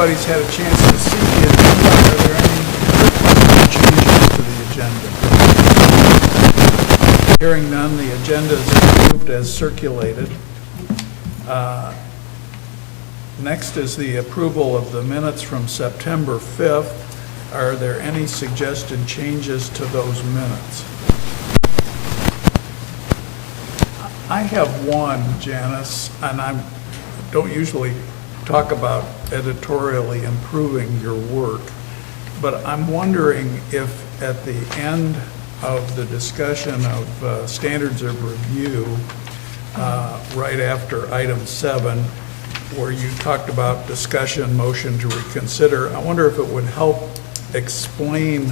everybody's had a chance to see the agenda, are there any changes to the agenda? Hearing none, the agenda is approved as circulated. Next is the approval of the minutes from September 5th. Are there any suggested changes to those minutes? I have one, Janice, and I don't usually talk about editorially improving your work, but I'm wondering if at the end of the discussion of standards of review, right after item 7, where you talked about discussion, motion to reconsider, I wonder if it would help explain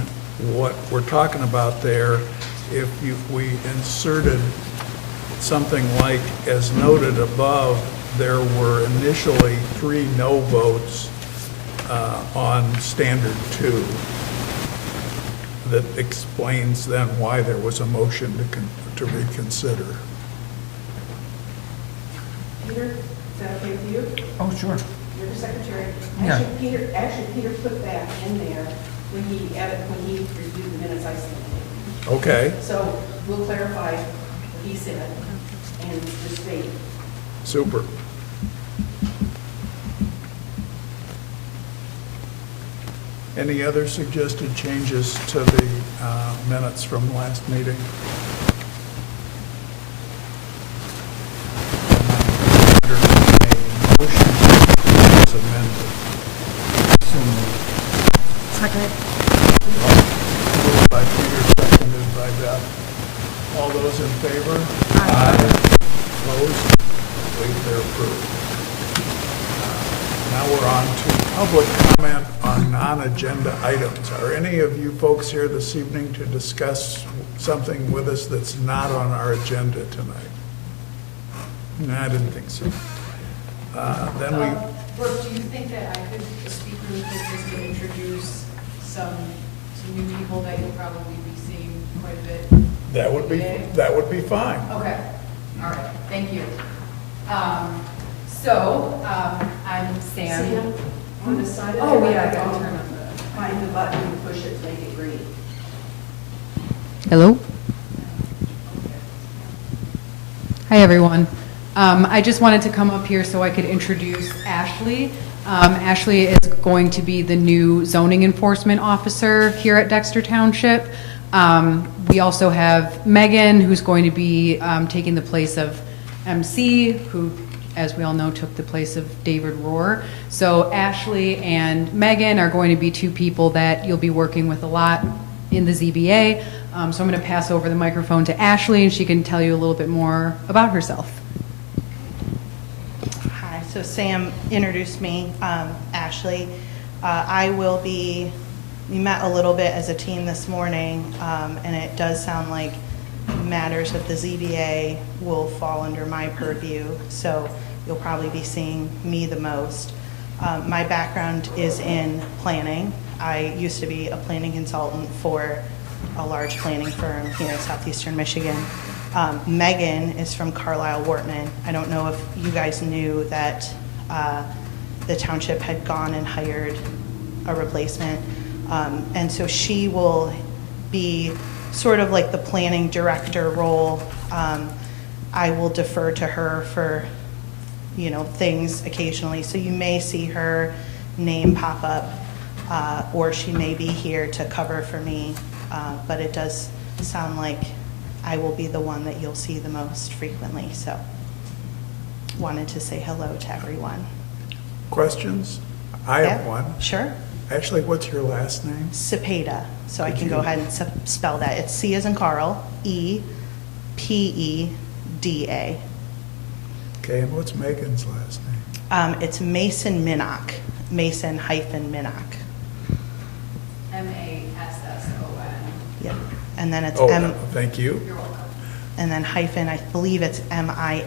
what we're talking about there if we inserted something like, as noted above, there were initially 3 no votes on standard 2. That explains then why there was a motion to reconsider. Peter, is that okay with you? Oh, sure. You're the secretary. Yeah. Actually, Peter put that in there when he reviewed the minutes I sent him. Okay, So we'll clarify what he said and just state. super. Any other suggested changes to the minutes from last meeting? A motion is amended. Second. Moved by Peter, seconded by Beth. All those in favor? Aye. Opposed? Believe they're approved. Now we're on to public comment on non-agenda items. Are any of you folks here this evening to discuss something with us that's not on our agenda tonight? No, I didn't think so. Then we, Brooke, do you think that I could speak really quick just to introduce some new people that you'll probably be seeing quite a bit? that would be fine. Okay, all right, thank you. I'm Sam. Sam, on the side of Oh, the yeah, I gotta microphone, turn on the. find the button and push it to make it green. Hello? Hi, everyone. I just wanted to come up here so I could introduce Ashley. Ashley is going to be the new zoning enforcement officer here at Dexter Township. We also have Megan, who's going to be taking the place of MC, who, as we all know, took the place of David Rohr. So Ashley and Megan are going to be 2 people that you'll be working with a lot in the ZBA. So I'm going to pass over the microphone to Ashley, and she can tell you a little bit more about herself. Hi, so Sam introduced me, Ashley. We met a little bit as a team this morning, and it does sound like matters of the ZBA will fall under my purview, so you'll probably be seeing me the most. My background is in planning. I used to be a planning consultant for a large planning firm here in southeastern Michigan. Megan is from Carlisle Wortman. I don't know if you guys knew that the township had gone and hired a replacement. And so she will be sort of like the planning director role. I will defer to her for, things occasionally. So you may see her name pop up, or she may be here to cover for me. But it does sound like I will be the one that you'll see the most frequently. So wanted to say hello to everyone. Questions? I have one. Sure. Ashley, what's your last name? Cepeda. So I Could can you- go ahead and spell that. It's C as in Carl, E-P-E-D-A. Okay, and what's Megan's last name? It's Mason Minnock, Mason-Minnock. M-A-S-S-O-N. Yep. And then it's Oh, M, thank you. You're welcome. and then hyphen, I believe it's M-I-N-N-O-C-K.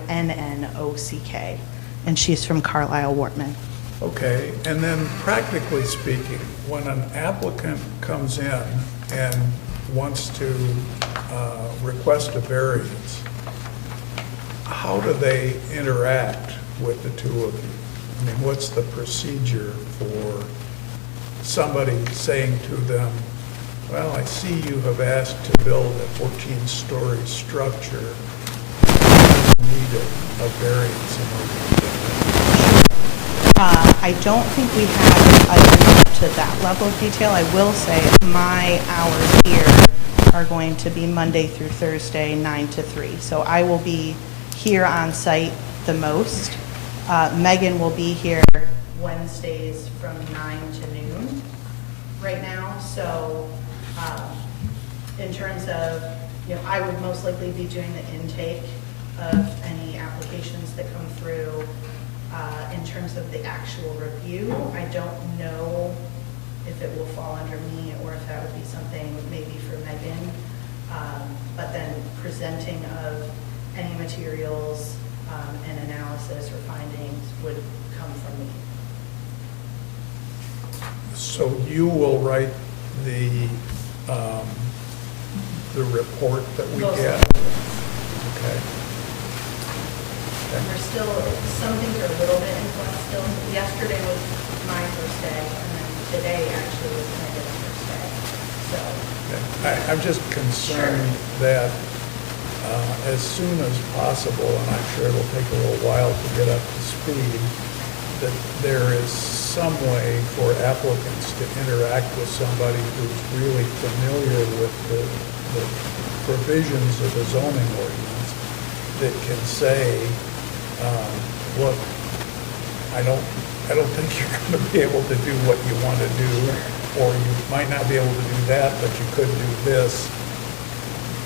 And she's from Carlisle Wortman. Okay, and then practically speaking, when an applicant comes in and wants to request a variance, how do they interact with the 2 of you? I mean, what's the procedure for somebody saying to them, well, I see you have asked to build a 14-story structure. You need a variance in order to get that. I don't think we have items to that level of detail. I will say my hours here are going to be Monday through Thursday, 9 to 3. So I will be here on site the most. Megan will be here Wednesdays from 9 to noon right now. So in terms of, I would most likely be doing the intake of any applications that come through. In terms of the actual review, I don't know if it will fall under me or if that would be something maybe for Megan. But then presenting of any materials and analysis or findings would come from me. So you will write the report that we Most get? likely. Okay. And there's still, some things are a little bit in flux still. Yesterday was my first day, and then today actually was Megan's first day. So, I'm just concerned that as soon as possible, and I'm sure it'll take a little while to get up to speed, that there is some way for applicants to interact with somebody who's really familiar with the provisions of the zoning ordinance that can say, look, I don't think you're going to be able to do what you want to do, or you might not be able to do that, but you could do this.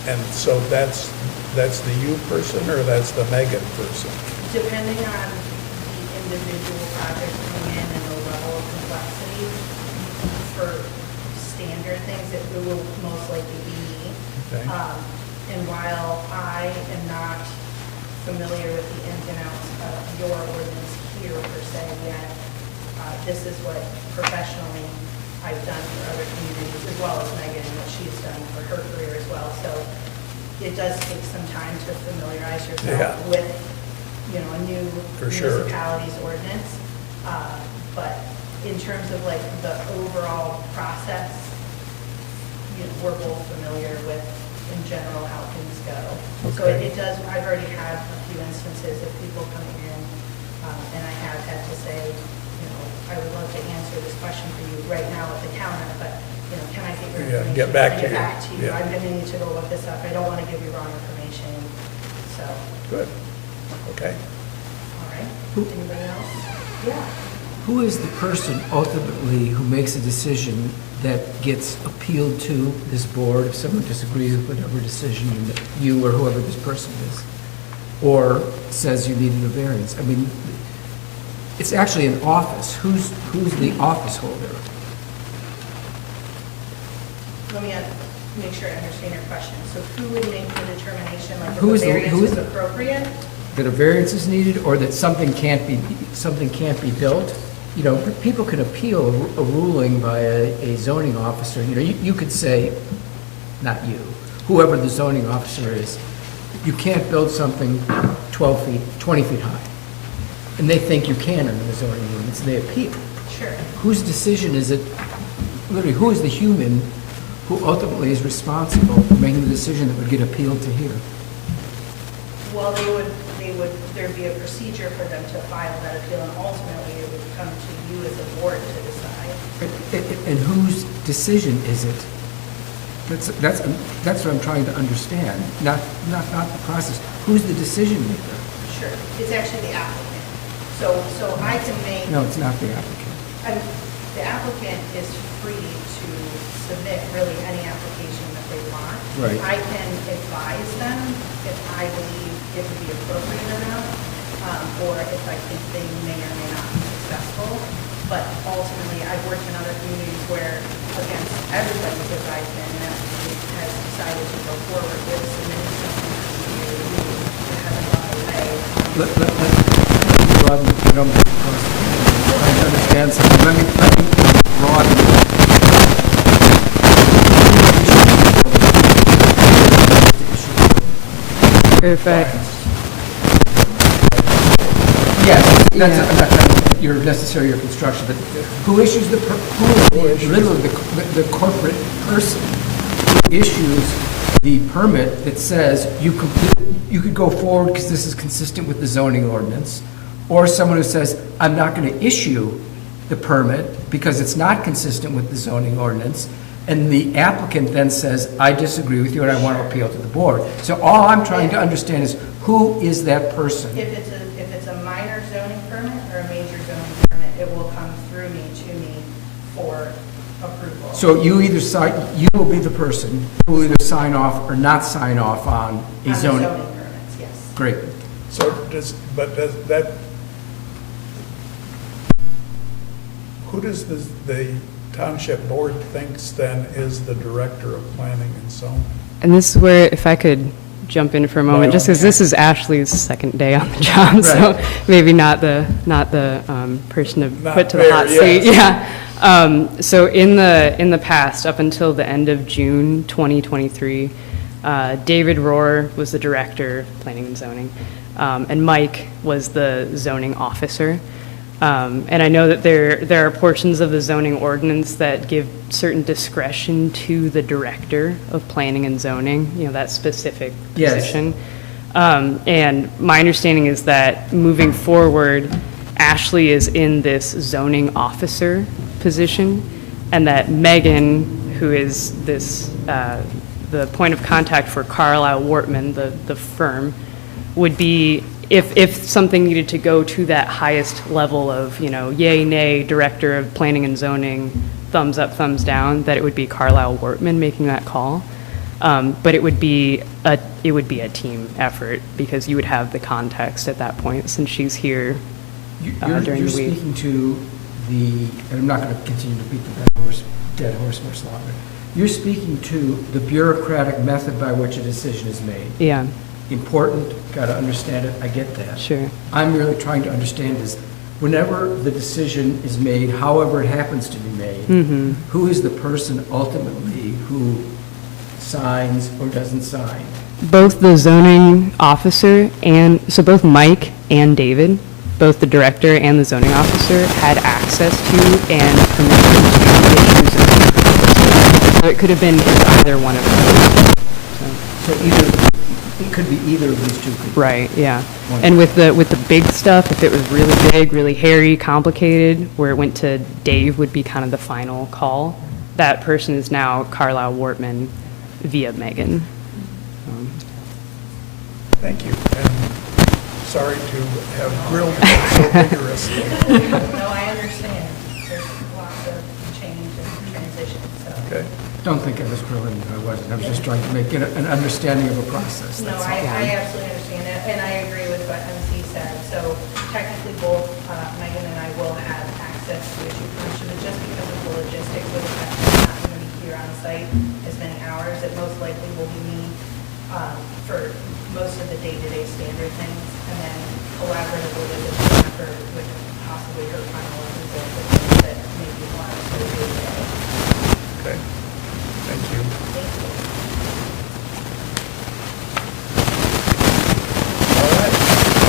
And so that's the you person, or that's the Megan person? depending on the individual project coming in and the level of complexity, for standard things, it will most likely be me. Okay. And while I am not familiar with the ins and outs of your ordinance here per se yet, this is what professionally I've done for other communities, as well as Megan, what she's done for her career as well. So it does take some time to familiarize yourself Yeah. with, a new For sure. municipality's ordinance. But in terms of like the overall process, we're both familiar with, in general, how things go. So Okay. it does, I've already had a few instances of people coming in, and I have had to say, I would love to answer this question for you right now at the counter, but, can I get your Yeah, information? get back Bring to it you. back to you. Yeah. I'm gonna need to go look this up. I don't want to give you wrong information. So, Good. Okay. all right. Anybody else? Yeah. Who is the person ultimately who makes a decision that gets appealed to this board if someone disagrees with whatever decision you or whoever this person is, or says you needed a variance? I mean, it's actually an office. Who's the office holder? Let me make sure I understand your question. So who would make the determination, like if Who a is the- variance who is is the- appropriate? That a variance is needed, or that something can't be built? People can appeal a ruling by a zoning officer. You could say, not you, whoever the zoning officer is, you can't build something 12 feet, 20 feet high. And they think you can under the zoning ordinance, and they appeal. Sure. Whose decision is it, literally, who is the human who ultimately is responsible for making the decision that would get appealed to here? Well, there'd be a procedure for them to file that appeal, and ultimately it would come to you as a board to decide. And whose decision is it? That's what I'm trying to understand, not the process. Who's the decision maker? Sure. It's actually the applicant. So I can make. No, it's not the applicant. The applicant is free to submit really any application that they want. Right. I can advise them if I believe it would be appropriate or not, or if I think they may or may not be successful. But ultimately, I've worked in other communities where, against everybody's advisement, an applicant has decided to go forward with submitting something to the review that hasn't gone away. Let me broaden the number of questions. I'm trying to understand something. Let me broaden. If I, Yes, Yeah. your necessary or construction, but who issues who is literally the corporate person who issues the permit that says you could go forward because this is consistent with the zoning ordinance, or someone who says, I'm not going to issue the permit because it's not consistent with the zoning ordinance, and the applicant then says, I disagree with you and I want to appeal to the board. So all I'm trying to understand is who is that person? If it's a minor zoning permit or a major zoning permit, it will come through me to me for approval. So you will be the person who will either sign off or not sign off on a On the zoning. zoning permits, yes. Great. So does that, who does the township board thinks then is the director of planning and zoning? And this is where, if I could jump in for a moment, just because this is Ashley's second day on the job, so Right. maybe not the person to Not put to the fair, hot yes. seat. Yeah. So in the past, up until the end of June 2023, David Rohr was the director of planning and zoning, and Mike was the zoning officer. And I know that there are portions of the zoning ordinance that give certain discretion to the director of planning and zoning, that specific Yes. position. And my understanding is that moving forward, Ashley is in this zoning officer position, and that Megan, who is this, the point of contact for Carlisle Wortman, the firm, would be, if something needed to go to that highest level of, yay, nay, director of planning and zoning, thumbs up, thumbs down, that it would be Carlisle Wortman making that call. But it would be a team effort, because you would have the context at that point, since she's here during You're the week. speaking to and I'm not going to continue to beat the dead horse much longer. You're speaking to the bureaucratic method by which a decision is made. Yeah, Important, got to understand it, I get that. sure. I'm really trying to understand is, whenever the decision is made, however it happens to be made, who is the person ultimately who signs or doesn't sign? Both the zoning officer so both Mike and David, both the director and the zoning officer, had access to and permission to issue zoning permits. So it could have been either one of them. So it could be either of these two people. Right, yeah. And with the big stuff, if it was really big, really hairy, complicated, where it went to Dave would be kind of the final call, that person is now Carlisle Wortman via Megan. Thank you, and sorry to have grilled you so vigorously. No, I understand. There's lots of change and transition, so. Okay, Don't think I was grilling you, I wasn't. I was just trying to make an understanding of a process. No, That's all. I absolutely understand it, and I agree with what MC said. So technically, both Megan and I will have access to issue permission, but just because of the logistics of the fact that we're not going to be here on site as many hours, it most likely will be me for most of the day-to-day standard things, and then collaboratively with Jennifer, with possibly her final approval for things that maybe want to go day-to-day. okay, thank you. Thank you. All right,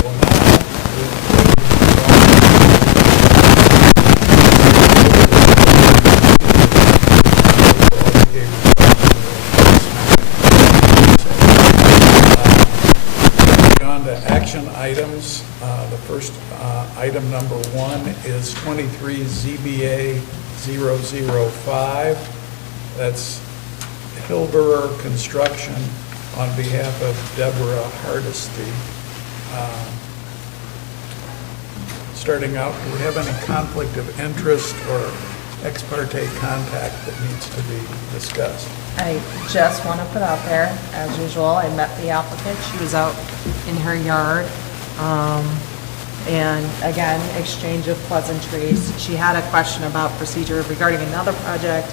well now, on to action items. The first item number 1 is 23 ZBA 005. That's Hilberer Construction on behalf of Deborah Hardesty. Starting out, do we have any conflict of interest or ex parte contact that needs to be discussed? I just want to put out there, as usual, I met the applicant, she was out in her yard, and again, exchange of pleasantries. She had a question about procedure regarding another project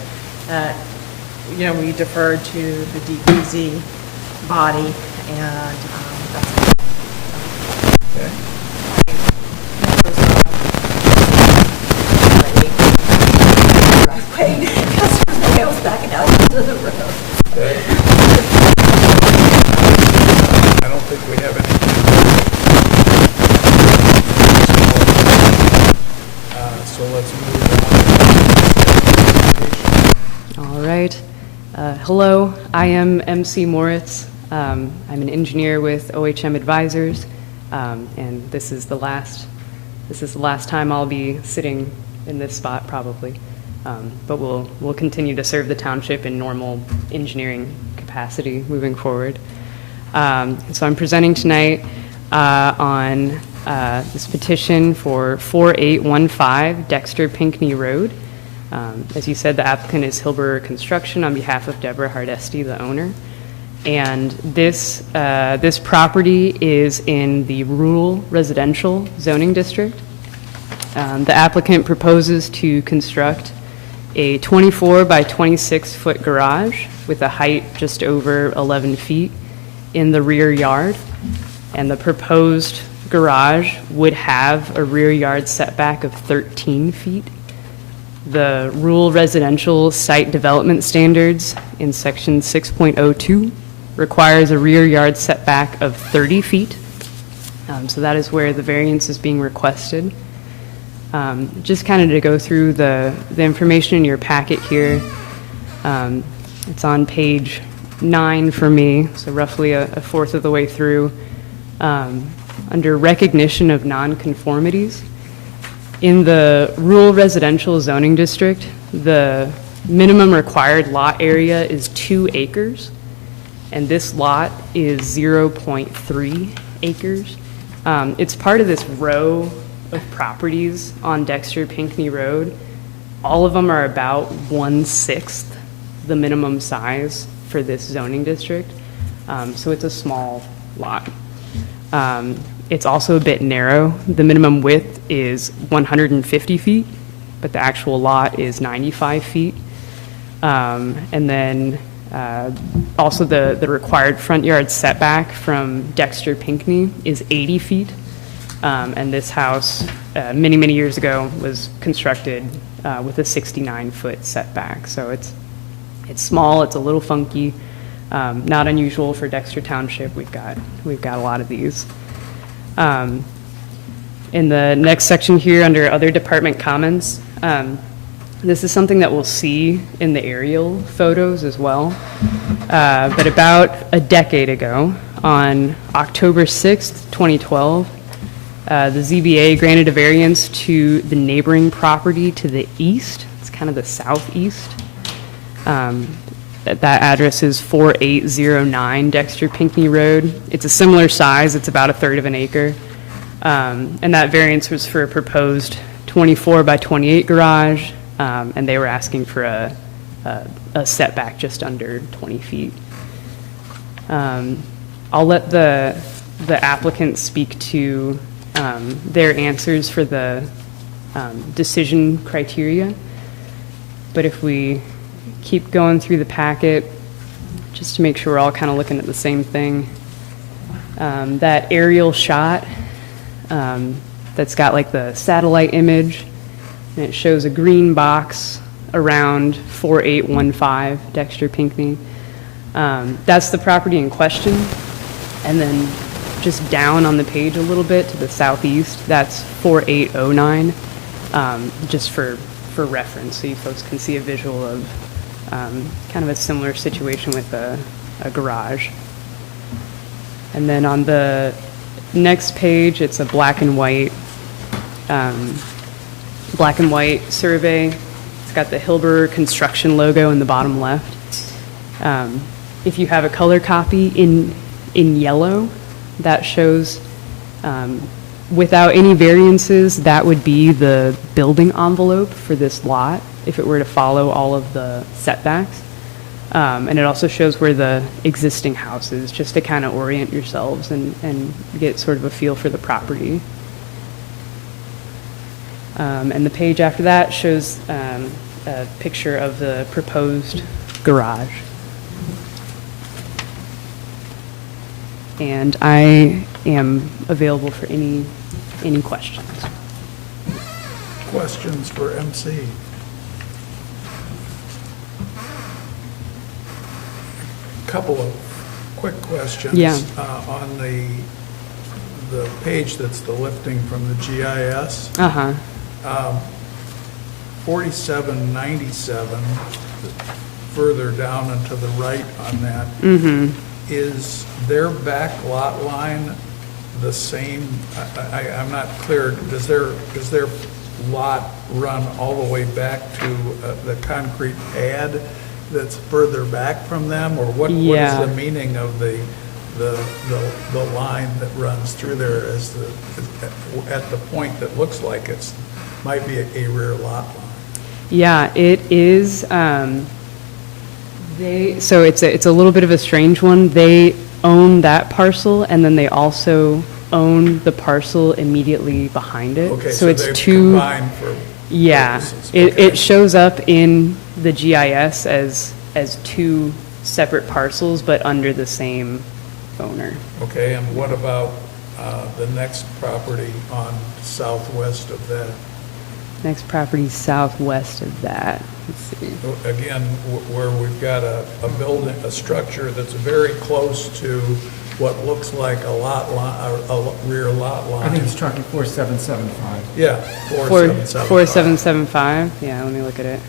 that, we deferred to the DPZ body, and that's it. Okay. Customers' mail's backing out into the road. Okay. I don't think we have any. Hello, I am MC Moritz. I'm an engineer with OHM Advisors, and this is the last time I'll be sitting in this spot probably. But we'll continue to serve the township in normal engineering capacity moving forward. So I'm presenting tonight on this petition for 4815 Dexter Pinckney Road. As you said, the applicant is Hilber Construction on behalf of Deborah Hardesty, the owner. And this property is in the rural residential zoning district. The applicant proposes to construct a 24 by 26 foot garage with a height just over 11 feet in the rear yard. And the proposed garage would have a rear yard setback of 13 feet. The rural residential site development standards in section 6.02 requires a rear yard setback of 30 feet. So that is where the variance is being requested. Just kind of to go through the information in your packet here. It's on page 9 for me, so roughly a fourth of the way through. Under recognition of nonconformities, in the rural residential zoning district, the minimum required lot area is 2 acres, and this lot is 0.3 acres. It's part of this row of properties on Dexter Pinckney Road. All of them are about 1/6 the minimum size for this zoning district, so it's a small lot. It's also a bit narrow. The minimum width is 150 feet, but the actual lot is 95 feet. And then also the required front yard setback from Dexter Pinckney is 80 feet. And this house, many, many years ago, was constructed with a 69-foot setback. So it's small, it's a little funky, not unusual for Dexter Township. We've got a lot of these. In the next section here, under other department comments, this is something that we'll see in the aerial photos as well. But about a decade ago, on October 6th, 2012, the ZBA granted a variance to the neighboring property to the east. It's kind of the southeast. That address is 4809 Dexter Pinckney Road. It's a similar size. It's about 1/3 of an acre. And that variance was for a proposed 24 by 28 garage, and they were asking for a setback just under 20 feet. I'll let the applicant speak to their answers for the decision criteria. But if we keep going through the packet, just to make sure we're all kind of looking at the same thing. That aerial shot that's got like the satellite image, and it shows a green box around 4815 Dexter Pinckney. That's the property in question. And then just down on the page a little bit to the southeast, that's 4809, just for reference, so you folks can see a visual of kind of a similar situation with a garage. And then on the next page, it's a black and white survey. It's got the Hilber Construction logo in the bottom left. If you have a color copy in yellow, that shows without any variances, that would be the building envelope for this lot if it were to follow all of the setbacks. And it also shows where the existing house is, just to kind of orient yourselves and get sort of a feel for the property. And the page after that shows a picture of the proposed garage. And I am available for any questions. Questions for MC? Couple of quick questions. Yeah. On the page that's the lifting from the GIS, Uh-huh. 4797, further down and to the right on that. Is their back lot line the same? I'm not clear. Does their lot run all the way back to the concrete pad that's further back from them? Or what is Yeah. the meaning of the line that runs through there at the point that looks like might be a rear lot line? Yeah, it is, so it's a little bit of a strange one. They own that parcel, and then they also own the parcel immediately behind it. Okay, So so it's they've two, combined for yeah. purposes. It Okay. shows up in the GIS as two separate parcels, but under the same owner. Okay, and what about the next property on southwest of that? Next property southwest of that. Let's see. Again, where we've got a building, a structure that's very close to what looks like a rear lot line. I think he's talking 4775. Yeah, 4775. 4775, yeah, let me look at it.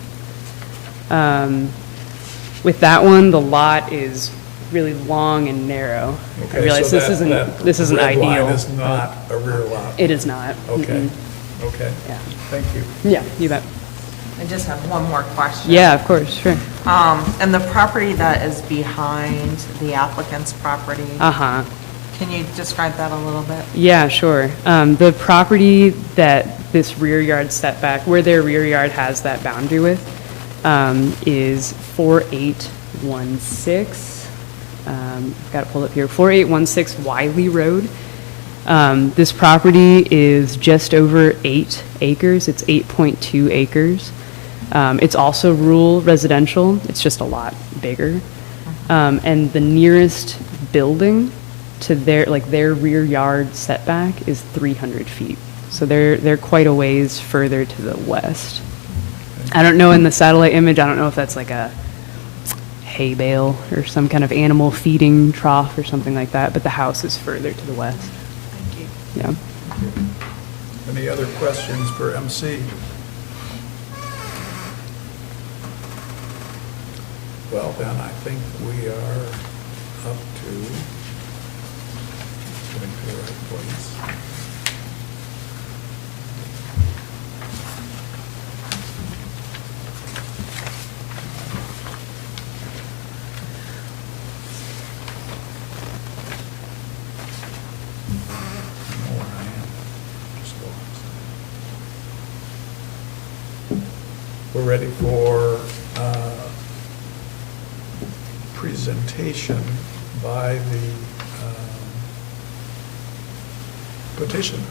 With that one, the lot is really long and narrow. I Okay, realize so this that isn't red line ideal. is not a rear lot. It is not. Okay, Mm-mm. okay, Yeah, thank you. yeah, you bet. I just have one more question. Yeah, of course, sure. And the property that is behind the applicant's property, Uh-huh. can you describe that a little bit? Yeah, sure. The property that this rear yard setback, where their rear yard has that boundary with, is 4816. I've got it pulled up here, 4816 Wiley Road. This property is just over 8 acres. It's 8.2 acres. It's also rural residential. It's just a lot bigger. And the nearest building to their rear yard setback is 300 feet. So they're quite a ways further to the west. I don't know in the satellite image, I don't know if that's like a hay bale or some kind of animal feeding trough or something like that, but the house is further to the west. Thank you. Yeah. Any other questions for MC? Well, then, I think we are up to getting to the right place. I know where I am. Just lost. We're ready for presentation by the petitioner.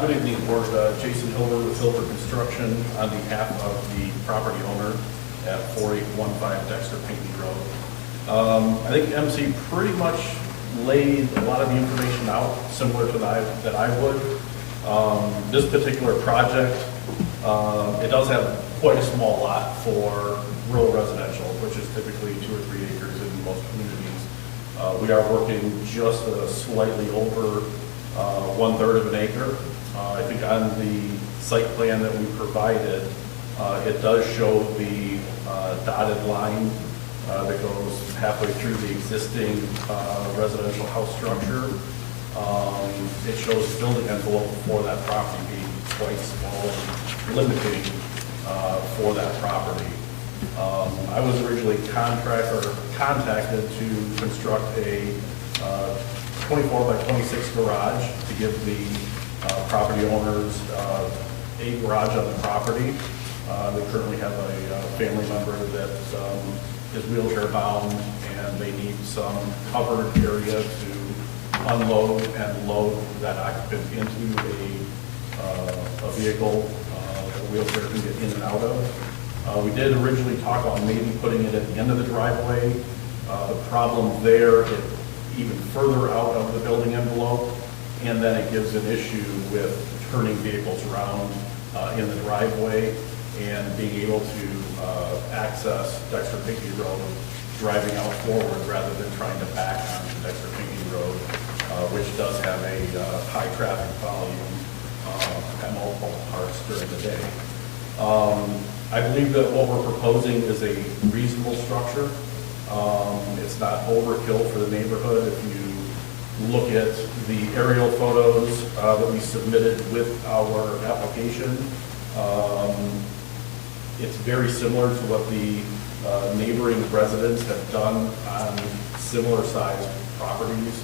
Good evening, Board. Jason Hilber with Hilber Construction on behalf of the property owner at 4815 Dexter Pinckney Road. I think MC pretty much laid a lot of the information out similar to that I would. This particular project, it does have quite a small lot for rural residential, which is typically 2 or 3 acres in most communities. We are working just slightly over 1/3 of an acre. I think on the site plan that we provided, it does show the dotted line that goes halfway through the existing residential house structure. It shows the building envelope for that property being quite small, limiting for that property. I was originally contacted to construct a 24 by 26 garage to give the property owners a garage on the property. They currently have a family member that is wheelchair bound, and they need some covered area to unload and load that occupant into a vehicle that a wheelchair can get in and out of. We did originally talk about maybe putting it at the end of the driveway. The problem there, it even further out of the building envelope, and then it gives an issue with turning vehicles around in the driveway and being able to access Dexter Pinckney Road driving out forward rather than trying to back onto Dexter Pinckney Road, which does have a high traffic volume at multiple parts during the day. I believe that what we're proposing is a reasonable structure. It's not overkill for the neighborhood. If you look at the aerial photos that we submitted with our application, it's very similar to what the neighboring residents have done on similar sized properties.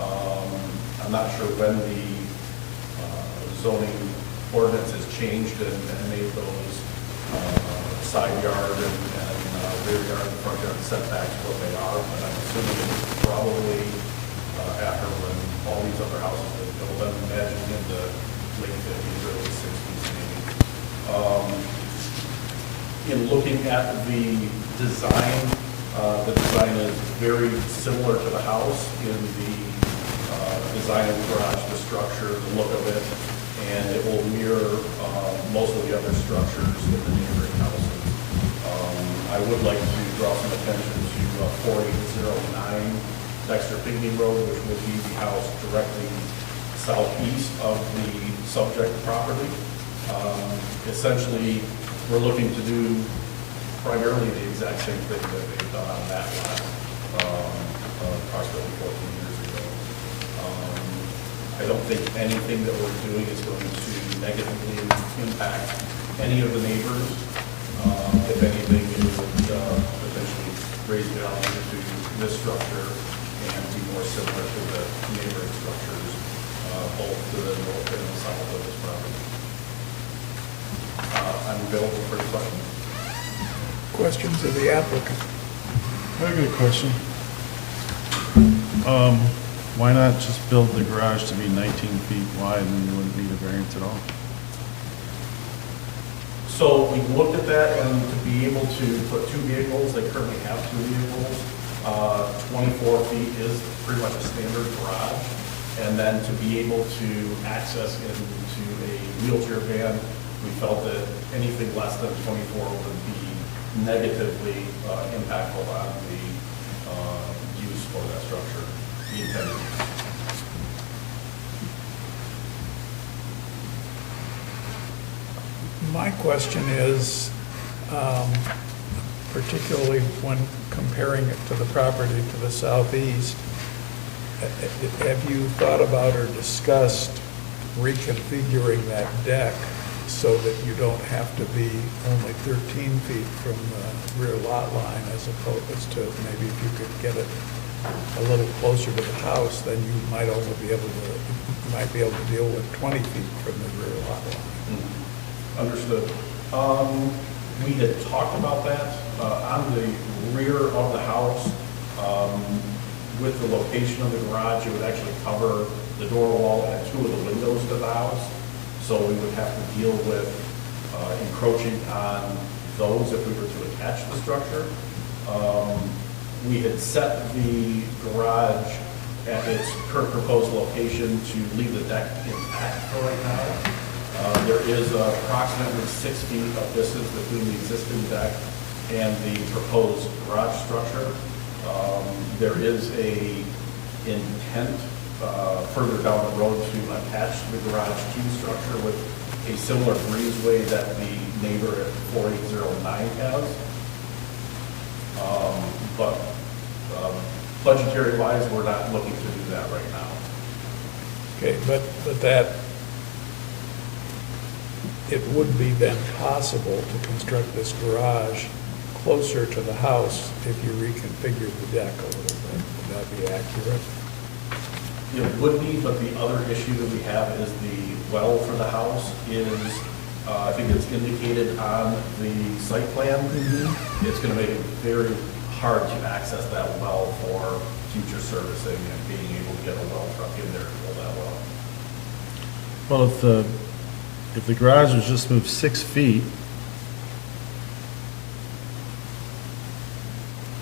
I'm not sure when the zoning ordinance has changed and made those side yard and rear yard and front yard setbacks what they are, but I'm assuming it's probably after when all these other houses have been built, I'm imagining in the late 50s, early 60s maybe. In looking at the design is very similar to the house in the design of the garage, the structure, the look of it, and it will mirror most of the other structures in the neighboring houses. I would like to draw some attention to 4809 Dexter Pinckney Road, which will be the house directly southeast of the subject property. Essentially, we're looking to do primarily the exact same thing that they've done on that lot approximately 14 years ago. I don't think anything that we're doing is going to negatively impact any of the neighbors. If anything, it would potentially raise value to this structure and be more similar to the neighboring structures, both to the north and the south of this property. I'm available for questions. Questions of the applicant? I got a question. Why not just build the garage to be 19 feet wide and you wouldn't need a variance at all? So we looked at that, and to be able to put two vehicles, they currently have two vehicles. 24 feet is pretty much a standard garage. And then to be able to access into a wheelchair van, we felt that anything less than 24 would be negatively impactful on the use for that structure, the intended use. My question is, particularly when comparing it to the property to the southeast, have you thought about or discussed reconfiguring that deck so that you don't have to be only 13 feet from the rear lot line, as opposed to maybe if you could get it a little closer to the house, then you might only be able to deal with 20 feet from the rear lot line. Understood. We had talked about that on the rear of the house. With the location of the garage, it would actually cover the door wall and two of the windows to the house. So we would have to deal with encroaching on those if we were to attach the structure. We had set the garage at its current proposed location to leave the deck intact for right now. There is approximately 6 feet of distance between the existing deck and the proposed garage structure. There is a intent further down the road to attach the garage to the structure with a similar breezeway that the neighbor at 4809 has. But budgetary wise, we're not looking to do that right now. Okay, but that, it would be then possible to construct this garage closer to the house if you reconfigured the deck a little bit. Would that be accurate? It would be, but the other issue that we have is the well for the house is, I think it's indicated on the site plan. Mm-hmm. It's going to make it very hard to access that well for future servicing and being able to get a well truck in there to pull that well. Well, if the garage was just moved 6 feet,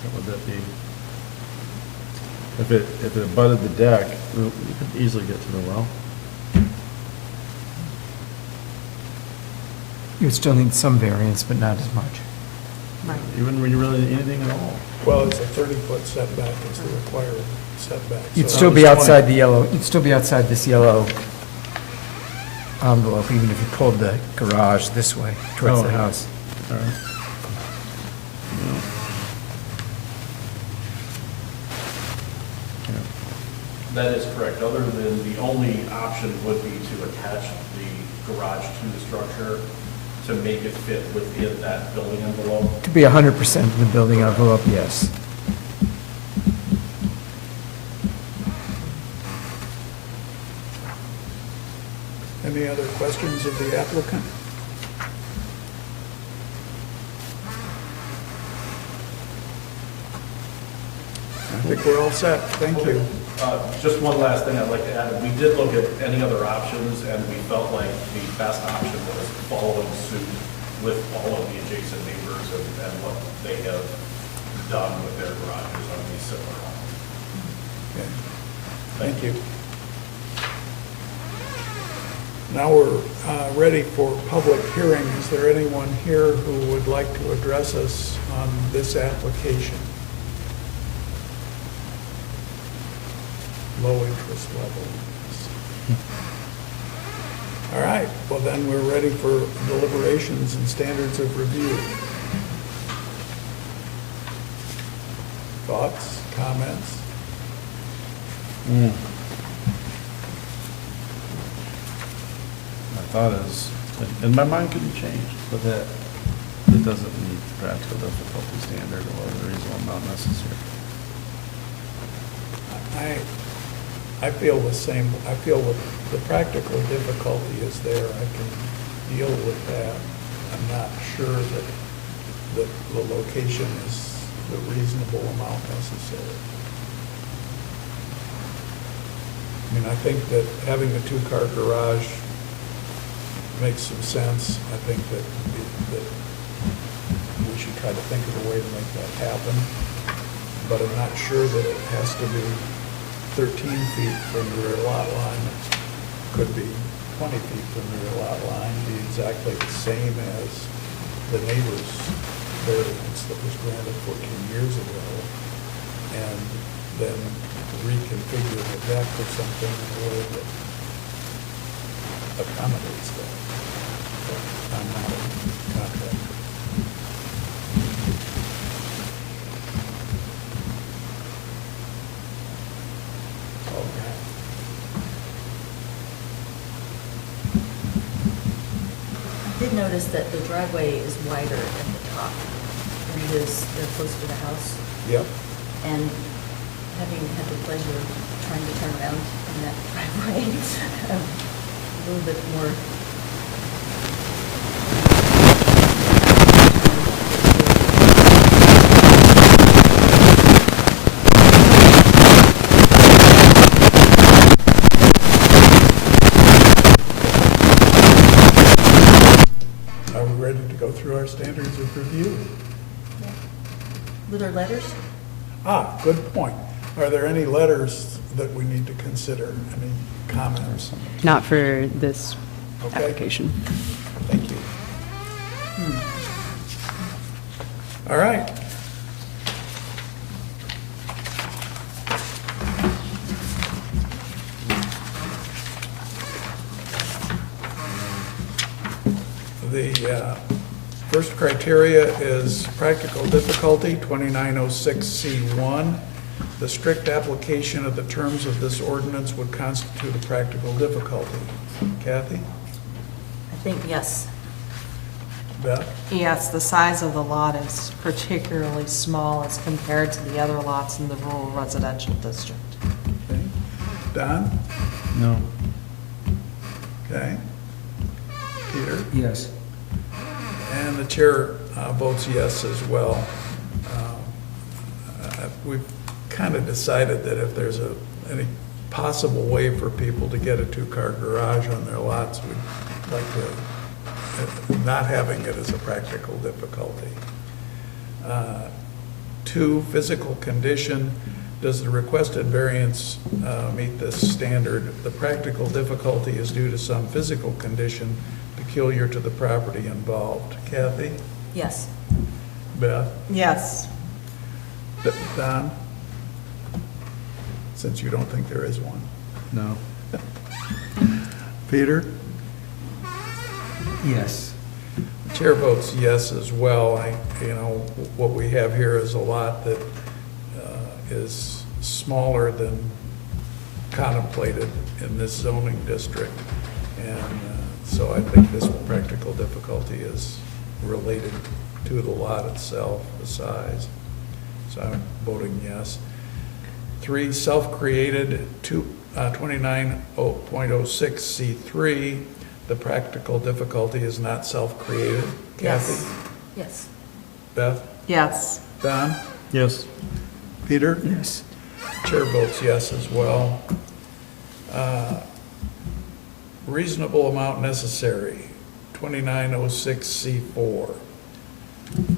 what would that be? If it abutted the deck, you could easily get to the well. You would still need some variance, but not as much. Right. You wouldn't really need anything at all. Well, it's a 30-foot setback is the required setback. You'd So- still be outside the yellow, you'd still be outside this yellow envelope, even if you pulled the garage this way towards Oh, the yeah. house. All right. That is correct. Other than, the only option would be to attach the garage to the structure to make it fit within that building envelope. To be 100% in the building envelope, yes. Any other questions of the applicant? I think we're all set. Thank you. Just one last thing I'd like to add. We did look at any other options, and we felt like the best option was following suit with all of the adjacent neighbors and what they have done with their garages on these similar homes. Okay. Thank you. Now we're ready for public hearing. Is there anyone here who would like to address us on this application? Low interest level. All right, well then we're ready for deliberations and standards of review. Thoughts, comments? My thought is, and my mind couldn't change, but that it doesn't meet practical difficulty standard or the reasonable amount necessary. I feel the same. I feel that the practical difficulty is there. I can deal with that. I'm not sure that the location is the reasonable amount necessary. I mean, I think that having a two-car garage makes some sense. I think that we should try to think of a way to make that happen. But I'm not sure that it has to be 13 feet from the rear lot line. It could be 20 feet from the rear lot line, be exactly the same as the neighbor's variance that was granted 14 years ago, and then reconfigure the deck or something in a way that accommodates that. But I'm not a contractor. I did notice that the driveway is wider at the top than it is close to the house. Yep. And having had the pleasure of trying to turn around in that driveway, a little bit more. Are we ready to go through our standards of review? Were there letters? Ah, good point. Are there any letters that we need to consider? Any comments? Not for this Okay. application. Thank you. All right. The first criteria is practical difficulty, 2906C1. The strict application of the terms of this ordinance would constitute a practical difficulty. Kathy? I think yes. Beth? Yes, the size of the lot is particularly small as compared to the other lots in the rural residential district. Okay. Don? No. Okay. Peter? Yes. And the chair votes yes as well. We've kind of decided that if there's any possible way for people to get a two-car garage on their lots, we'd like to, not having it as a practical difficulty. 2, physical condition. Does the requested variance meet this standard? The practical difficulty is due to some physical condition peculiar to the property involved. Kathy? Yes. Beth? Yes. Don? Since you don't think there is one. No. Peter? Yes. Chair votes yes as well. What we have here is a lot that is smaller than contemplated in this zoning district. And so I think this practical difficulty is related to the lot itself, the size. So I'm voting yes. 3, self-created, 29.06C3. The practical difficulty is not self-created. Kathy? Yes. Beth? Yes. Don? Yes. Peter? Yes. Chair votes yes as well. Reasonable amount necessary, 2906C4.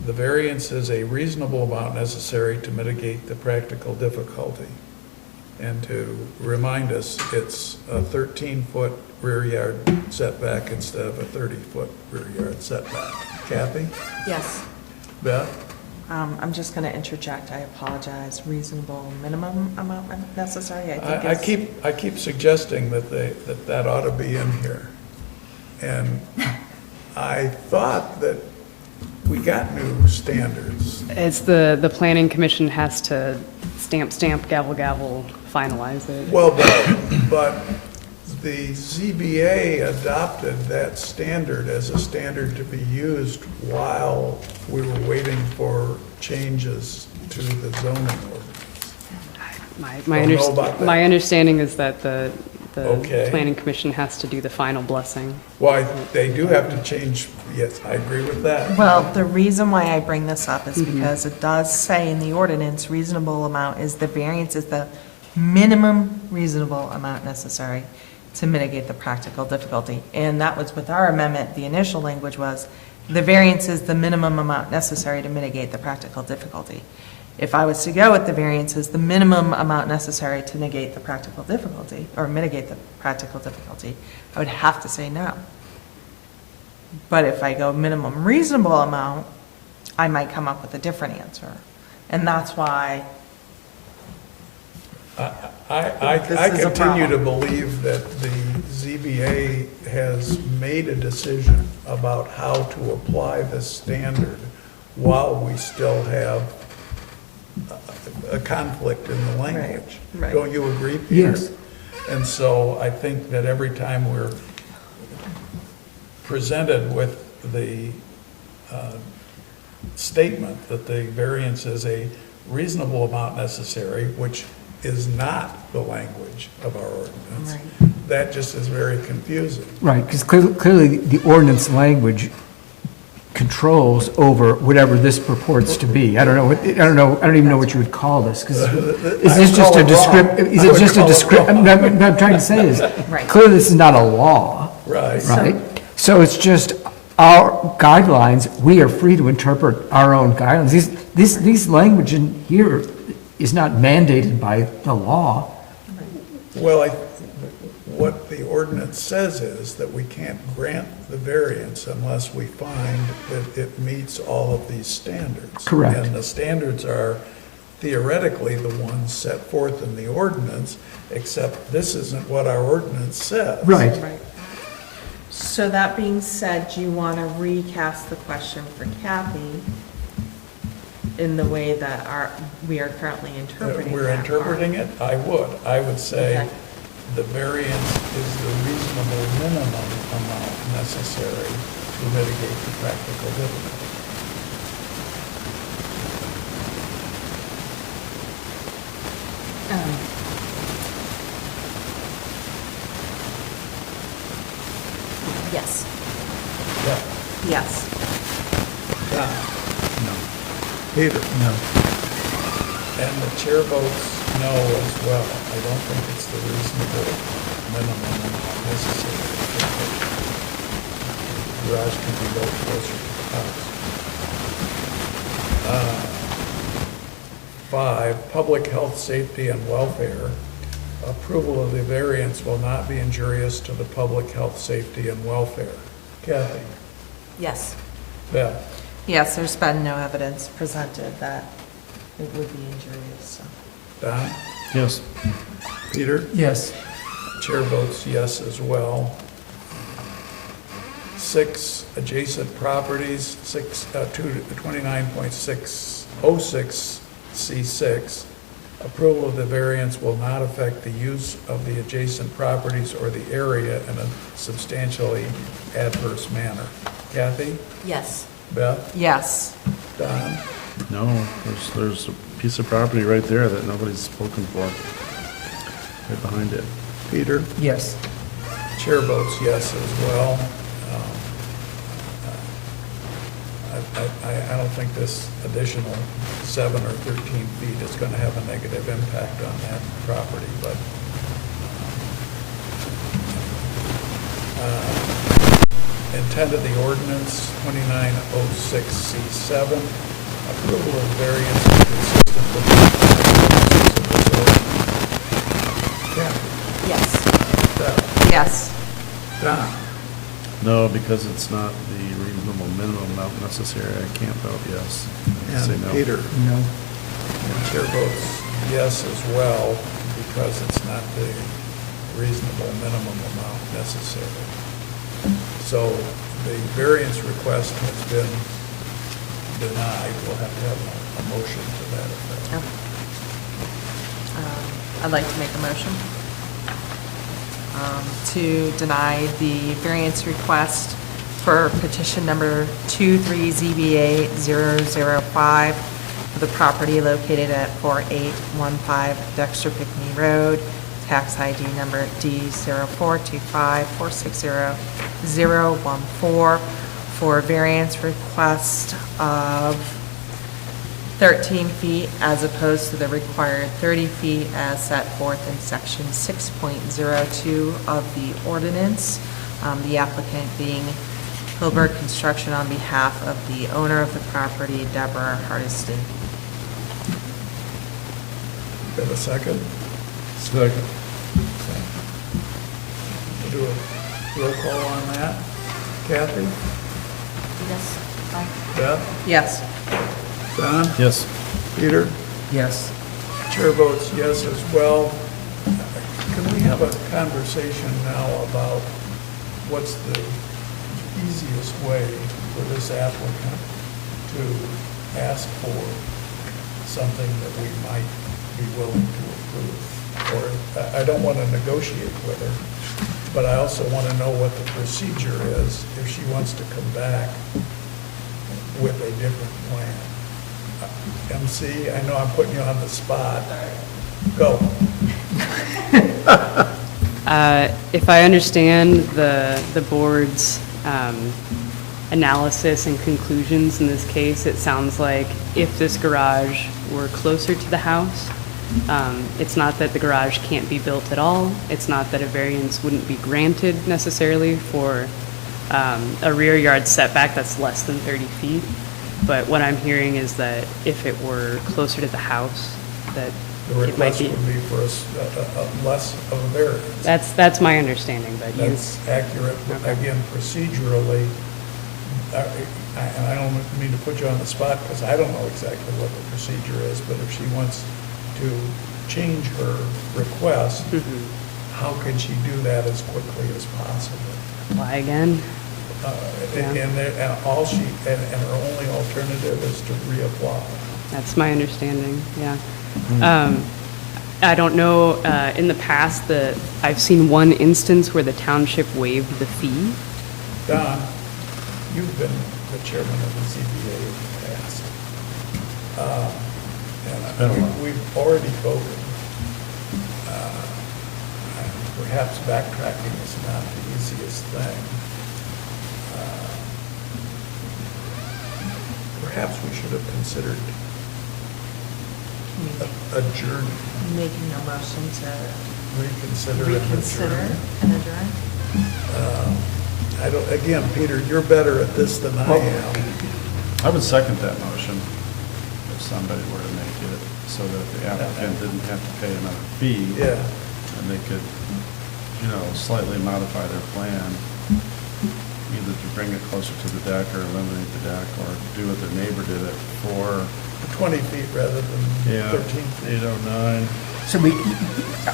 The variance is a reasonable amount necessary to mitigate the practical difficulty. And to remind us, it's a 13-foot rear yard setback instead of a 30-foot rear yard setback. Kathy? Yes. Beth? I'm just going to interject, I apologize, reasonable minimum amount necessary, I think I is. keep suggesting that ought to be in here. And I thought that we got new standards. It's the planning commission has to stamp, gavel, gavel, finalize it. Well, but the ZBA adopted that standard as a standard to be used while we were waiting for changes to the zoning ordinance. My Don't know about that. my understanding is that the Okay. planning commission has to do the final blessing. Well, they do have to change, yes, I agree with that. Well, the reason why I bring this up is because it does say in the ordinance, reasonable amount is the variance is the minimum reasonable amount necessary to mitigate the practical difficulty. And that was with our amendment, the initial language was, the variance is the minimum amount necessary to mitigate the practical difficulty. If I was to go with the variance is the minimum amount necessary to negate the practical difficulty, or mitigate the practical difficulty, I would have to say no. But if I go minimum reasonable amount, I might come up with a different answer. And that's why I This is a continue to problem. believe that the ZBA has made a decision about how to apply this standard while we still have a conflict in the language. right. Don't you agree, Peter? Yes. And so I think that every time we're presented with the statement that the variance is a reasonable amount necessary, which is not the language of our ordinance, that just is very confusing. Right, because clearly the ordinance language controls over whatever this purports to be. I don't even know what you would call this, because is this just a descriptive, is it just a descriptive, what I'm trying to say is, Right. clearly this is not a law, Right. right? So it's just our guidelines, we are free to interpret our own guidelines. These language in here is not mandated by the law. Well, what the ordinance says is that we can't grant the variance unless we find that it meets all of these standards. Correct. And the standards are theoretically the ones set forth in the ordinance, except this isn't what our ordinance says. Right. So that being said, do you want to recast the question for Kathy in the way that we are currently interpreting We're that interpreting it, I would say Okay. the variance is the reasonable minimum amount necessary to mitigate the practical difficulty. Yes. Yeah. Yes. Don? No. Peter? No. And the chair votes no as well. I don't think it's the reasonable minimum necessary. The garage can be built closer to the house. 5, public health, safety, and welfare. Approval of the variance will not be injurious to the public health, safety, and welfare. Kathy? Yes. Beth? Yes, there's been no evidence presented that it would be injurious, so. Don? Yes. Peter? Yes. Chair votes yes as well. 6 adjacent properties, 29.606C6. Approval of the variance will not affect the use of the adjacent properties or the area in a substantially adverse manner. Kathy? Yes. Beth? Yes. Don? No, there's a piece of property right there that nobody's spoken for, right behind it. Peter? Yes. Chair votes yes as well. I don't think this additional 7 or 13 feet is going to have a negative impact on that property, but intent of the ordinance, 2906C7, approval of variance is consistent with the Kathy? Yes. Beth? Yes. Don? No, because it's not the reasonable minimum amount necessary, I can't vote yes. Say And no. Peter? No. And chair votes yes as well, because it's not the reasonable minimum amount necessary. So the variance request has been denied. We'll have to have a motion to that effect. I'd like to make a motion to deny the variance request for petition number 23ZBA005 for the property located at 4815 Dexter Pinckney Road, tax ID number D0425460014, for a variance request of 13 feet as opposed to the required 30 feet as set forth in section 6.02 of the ordinance. The applicant being Hilbert Construction on behalf of the owner of the property, Deborah Hardesty. Have a second? Second. We'll do a roll call on that. Kathy? Yes. Aye. Beth? Yes. Don? Yes. Peter? Yes. Chair votes yes as well. Can we have a conversation now about what's the easiest way for this applicant to ask for something that we might be willing to approve? Or, I don't want to negotiate with her, but I also want to know what the procedure is if she wants to come back with a different plan. MC, I know I'm putting you on the spot. Go. If I understand the board's analysis and conclusions in this case, it sounds like if this garage were closer to the house, it's not that the garage can't be built at all. It's not that a variance wouldn't be granted necessarily for a rear yard setback that's less than 30 feet. But what I'm hearing is that if it were closer to the house, that The it might request be. would be for us a less of a variance. That's my understanding, but you. That's accurate. Okay. Again, procedurally, and I don't mean to put you on the spot because I don't know exactly what the procedure is, but if she wants to change her request, Mhm. how can she do that as quickly as possible? Apply again? Yeah. And her only alternative is to reapply. That's my understanding, yeah. I don't know, in the past, I've seen one instance where the township waived the fee. Don, you've been the chairman of the ZBA in the past. been a And while. we've already voted. Perhaps backtracking is not the easiest thing. Perhaps we should have considered adjourning, Making a motion to reconsider and reconsider adjourn. and adjourn. I don't, again, Peter, you're better at this than I am. I would second that motion if somebody were to make it, so that the applicant didn't have to pay another fee. Yeah. And they could, slightly modify their plan, either to bring it closer to the deck or eliminate the deck, or do what their neighbor did it for. 20 feet rather than 13 feet. 809. So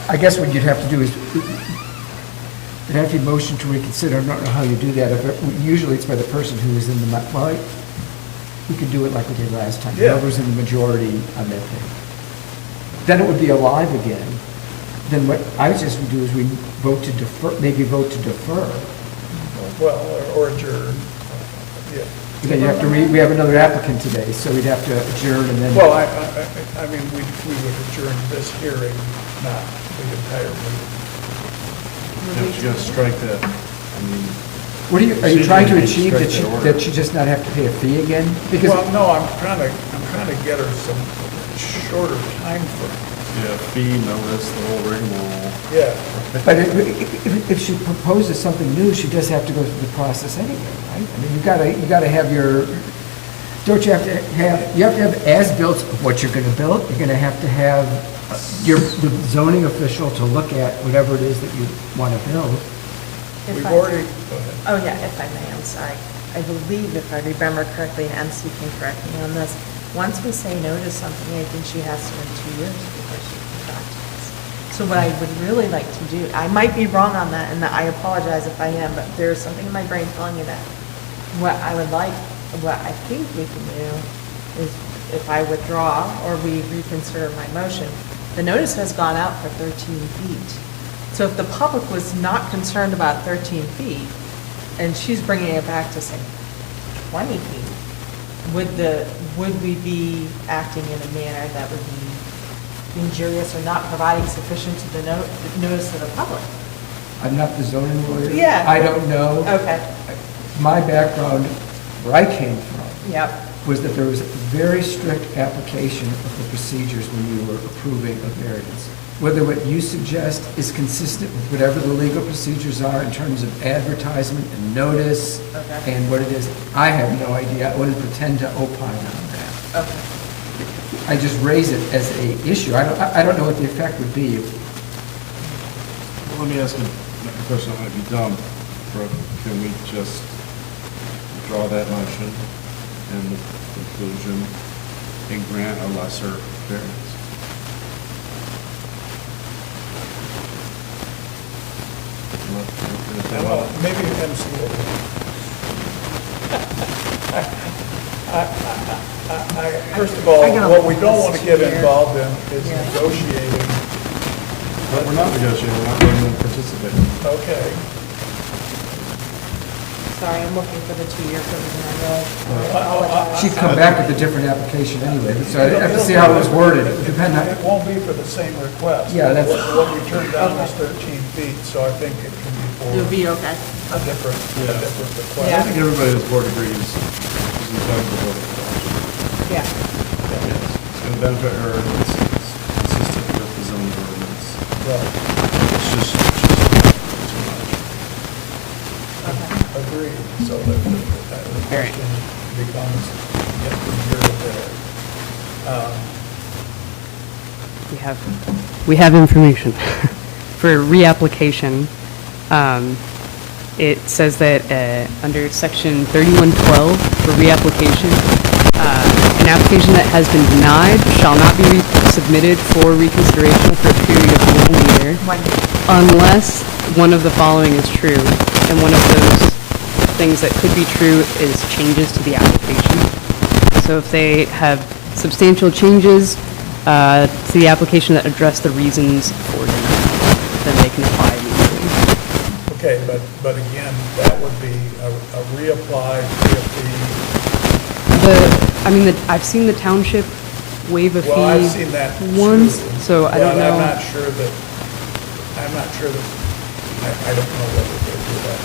I guess what you'd have to do is, It'd have to be motion to reconsider. I don't know how you do that. Usually it's by the person who is in the, well, we could do it like we did last time. Yeah. Whoever's in the majority on that thing. Then it would be alive again. Then what I suggest we do is we vote to defer, maybe vote to defer. Well, or adjourn, yeah. Then you have to, we have another applicant today, so we'd have to adjourn and then. Well, I mean, we would adjourn this hearing, not the entire meeting. Yeah, but you gotta strike that, I mean, What are you trying to Procedurally, achieve, strike that that order. that she just not have to pay a fee again? Because, Well, no, I'm trying to get her some shorter time frame. yeah, fee, notice, the whole rigmarole. Yeah, but if she proposes something new, she does have to go through the process anyway, right? I mean, you gotta have your, don't you have to have as-built of what you're gonna build? You're gonna have to have the zoning official to look at whatever it is that you wanna build. If we've I- already, go ahead. Oh, yeah, if I may, I'm sorry. I believe if I remember correctly, and MC can correct me on this, once we say no to something, I think she has to wait 2 years before she can talk to us. So what I would really like to do, I might be wrong on that, and I apologize if I am, but there's something in my brain telling me that. What I would like, what I think we can do is if I withdraw or we reconsider my motion, the notice has gone out for 13 feet. So if the public was not concerned about 13 feet, and she's bringing it back to say 20 feet, would we be acting in a manner that would be injurious or not providing sufficient to the notice to the public? I'm not the zoning lawyer. Yeah. I don't know. Okay. My background, where I came from, Yep. was that there was very strict application of the procedures when you were approving a variance. Whether what you suggest is consistent with whatever the legal procedures are in terms of advertisement and notice Okay. and what it is, I have no idea. I wouldn't pretend to opine on that. Okay. I just raise it as a issue. I don't know what the effect would be. Well, let me ask a question that might be dumb, Brooke. Can we just withdraw that motion and the conclusion and grant a lesser variance? Well, maybe MC will. First of all, I gotta what we look don't this want to get here. involved in is Yeah. negotiating. But we're not negotiating, we're not going to participate. Okay. Sorry, I'm looking for the 2-year provision. I Well, apologize. She'd come back with a different application anyway, so I'd have to see how it was worded. It would depend on, It won't be for the same request. Yeah, that's- What we turned down was 13 feet, so I think it can It'll be be okay. for a different request. Yeah. I think everybody on this board agrees is entitled to vote for it. Yeah. It's going to benefit her, it's consistent with the zoning ordinance. Right, It's just too much. agreed, so that the question becomes, get from here to there. We have information. For reapplication, it says that under section 3112 for reapplication, an application that has been denied shall not be resubmitted for reconsideration for a period of 1 year unless one of the following is true. And one of those things that could be true is changes to the application. So if they have substantial changes to the application that address the reasons for denial, then they can apply immediately. Okay, but again, that would be a reapply, I've seen the township waive a fee well, I've seen that once, too. so I don't But know. I'm not sure that, I don't know whether they do that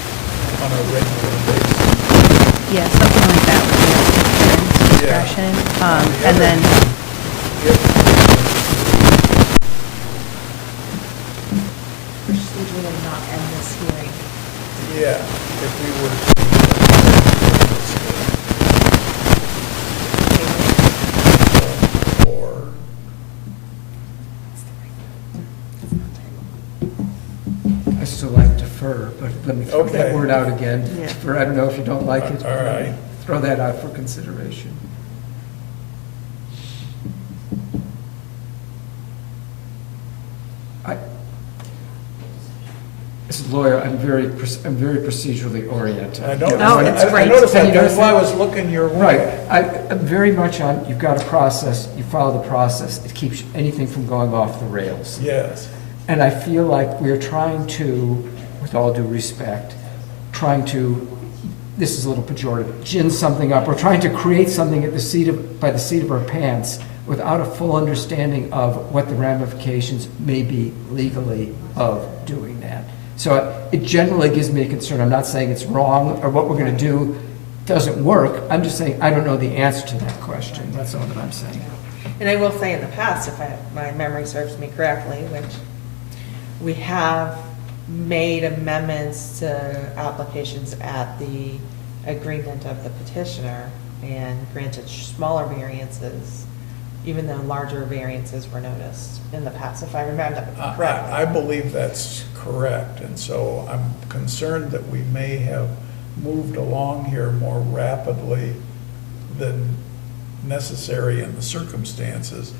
on a regular basis. Yeah, something like that would be up to Karen's Yeah. discretion. The And other- then, Procedure would not end this hearing. Yeah, if we were to. Or, I still like defer, but let me throw that Okay. word out again. Yeah. Defer, I don't know if you don't like it. All right. Throw that out for consideration. As a lawyer, I'm very procedurally oriented. I know. No, it's I great. noticed that, You know, that's why I was looking your Right. way. I'm very much on, you've got a process, you follow the process, it keeps anything from going off the rails. Yes. And I feel like we're trying to, with all due respect, this is a little pejorative, gin something up. We're trying to create something by the seat of our pants without a full understanding of what the ramifications may be legally of doing that. So it generally gives me a concern. I'm not saying it's wrong or what we're going to do doesn't work. I'm just saying I don't know the answer to that question. That's all that I'm saying. And I will say in the past, if my memory serves me correctly, which we have made amendments to applications at the agreement of the petitioner and granted smaller variances, even though larger variances were noticed in the past, if I remember correctly. I believe that's correct, and so I'm concerned that we may have moved along here more rapidly than necessary in the circumstances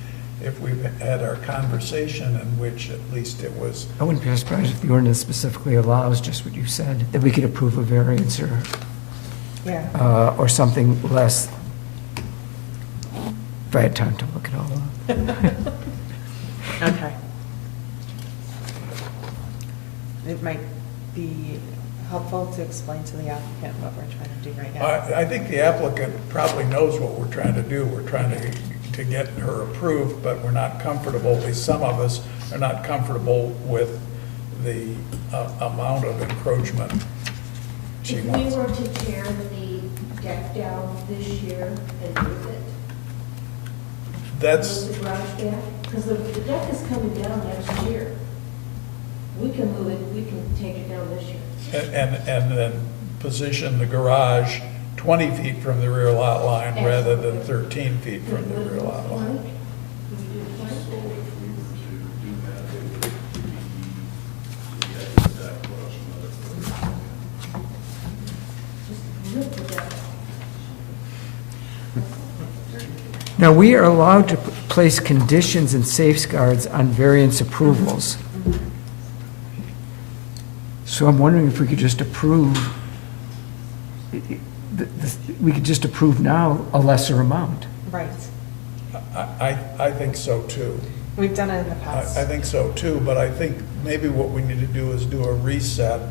if we've had our conversation in which at least it was. I wouldn't be surprised if the ordinance specifically allows just what you said, that we could approve a variance Yeah. or something less. If I had time to look it all up. Okay. It might be helpful to explain to the applicant what we're trying to do right now. I think the applicant probably knows what we're trying to do. We're trying to get her approved, but we're not comfortable, at least some of us are not comfortable with the amount of encroachment she If we wants. were to tear the deck down this year and move it, That's, move the garage back, because the deck is coming down next year. We can move it, we can take it down this year. and then position the garage 20 feet from the rear lot line rather than 13 feet from the rear lot line. Plank? Would you do plank? So if we were to do that, it would be the edge of that question. Just rip the deck. Now, we are allowed to place conditions and safeguards on variance approvals. So I'm wondering if we could just approve, we could just approve now a lesser amount. Right. I think so too. We've done it in the past. I think so too, but I think maybe what we need to do is do a reset.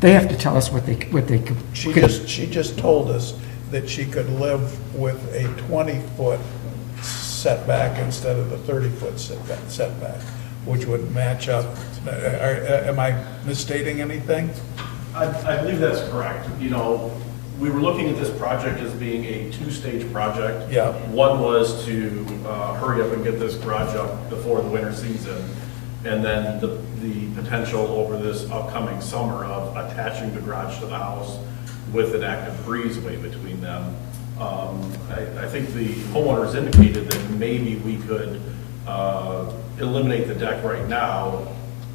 They have to tell us what they could. She just told us that she could live with a 20-foot setback instead of the 30-foot setback, which would match up. Am I misstating anything? I believe that's correct. You know, we were looking at this project as being a two-stage project. Yeah. One was to hurry up and get this garage up before the winter season, and then the potential over this upcoming summer of attaching the garage to the house with an active breezeway between them. I think the homeowners indicated that maybe we could eliminate the deck right now,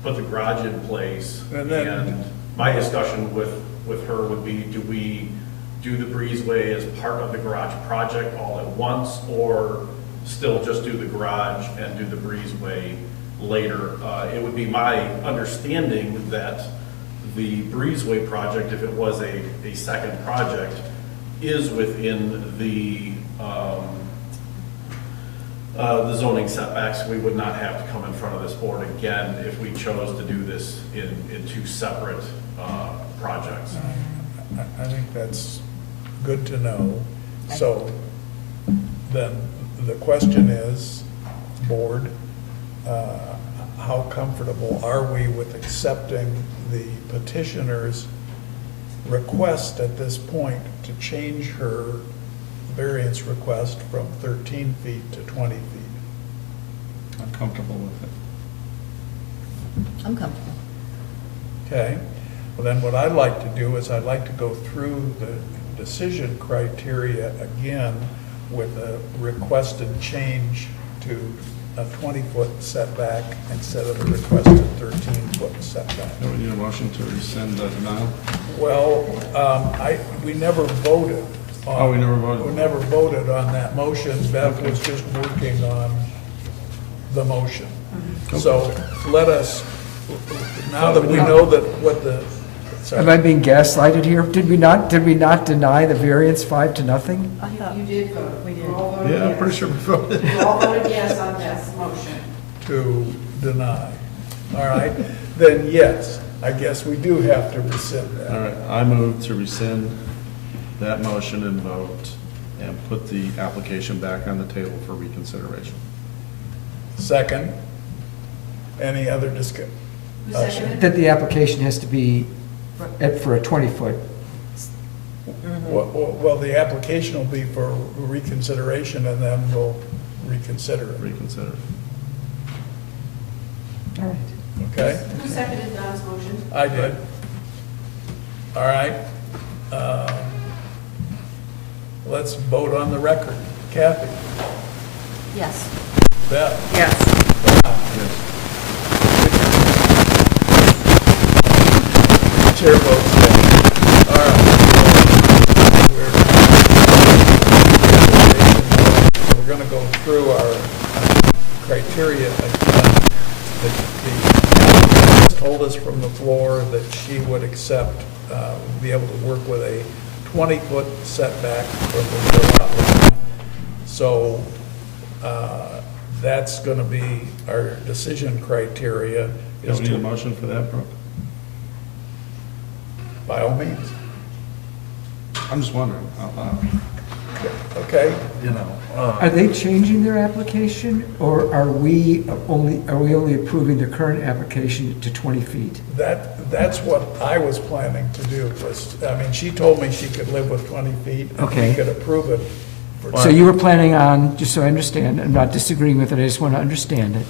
put the garage in place, And then- and my discussion with her would be, do we do the breezeway as part of the garage project all at once, or still just do the garage and do the breezeway later? It would be my understanding that the breezeway project, if it was a second project, is within the zoning setbacks. We would not have to come in front of this board again if we chose to do this in two separate projects. I think that's good to know. So then the question is, board, how comfortable are we with accepting the petitioner's request at this point to change her variance request from 13 feet to 20 feet? I'm comfortable with it. I'm comfortable. Okay, well then what I'd like to do is I'd like to go through the decision criteria again with a requested change to a 20-foot setback instead of the requested 13-foot setback. Do we need a motion to rescind the denial? Well, we never voted. Oh, we never voted. We never voted on that motion. Bev was just working on the motion. So let us now that we know that what the, Am sorry, I being gaslighted here? Did we not deny the variance 5-0? You did vote. We did. You all voted Yeah, I'm yes. pretty sure we voted. You all voted yes on Beth's motion. to deny. All right, then yes, I guess we do have to rescind All that. right, I move to rescind that motion and vote and put the application back on the table for reconsideration. Second, any other discussion? Who seconded? That the application has to be for a 20-foot. Well, the application will be for reconsideration, and then we'll reconsider it, Reconsider. All right. okay? Who seconded Don's motion? I did. All right. Let's vote on the record. Kathy? Yes. Beth? Yes. Chair votes yes. All right. We're going to go through our criteria again. The applicant told us from the floor that she would accept, be able to work with a 20-foot setback from the rear lot line. So that's going to be our decision criteria. Do Is we need a to, motion for that, Brooke? by all means. I'm just wondering out loud. Okay, You know. Are they changing their application, or are we only approving the current application to 20 feet? that's what I was planning to do, was, I mean, she told me she could live with 20 feet, and we Okay. could approve it. for- So you were planning on, just so I understand, I'm not disagreeing with it, I just want to understand it,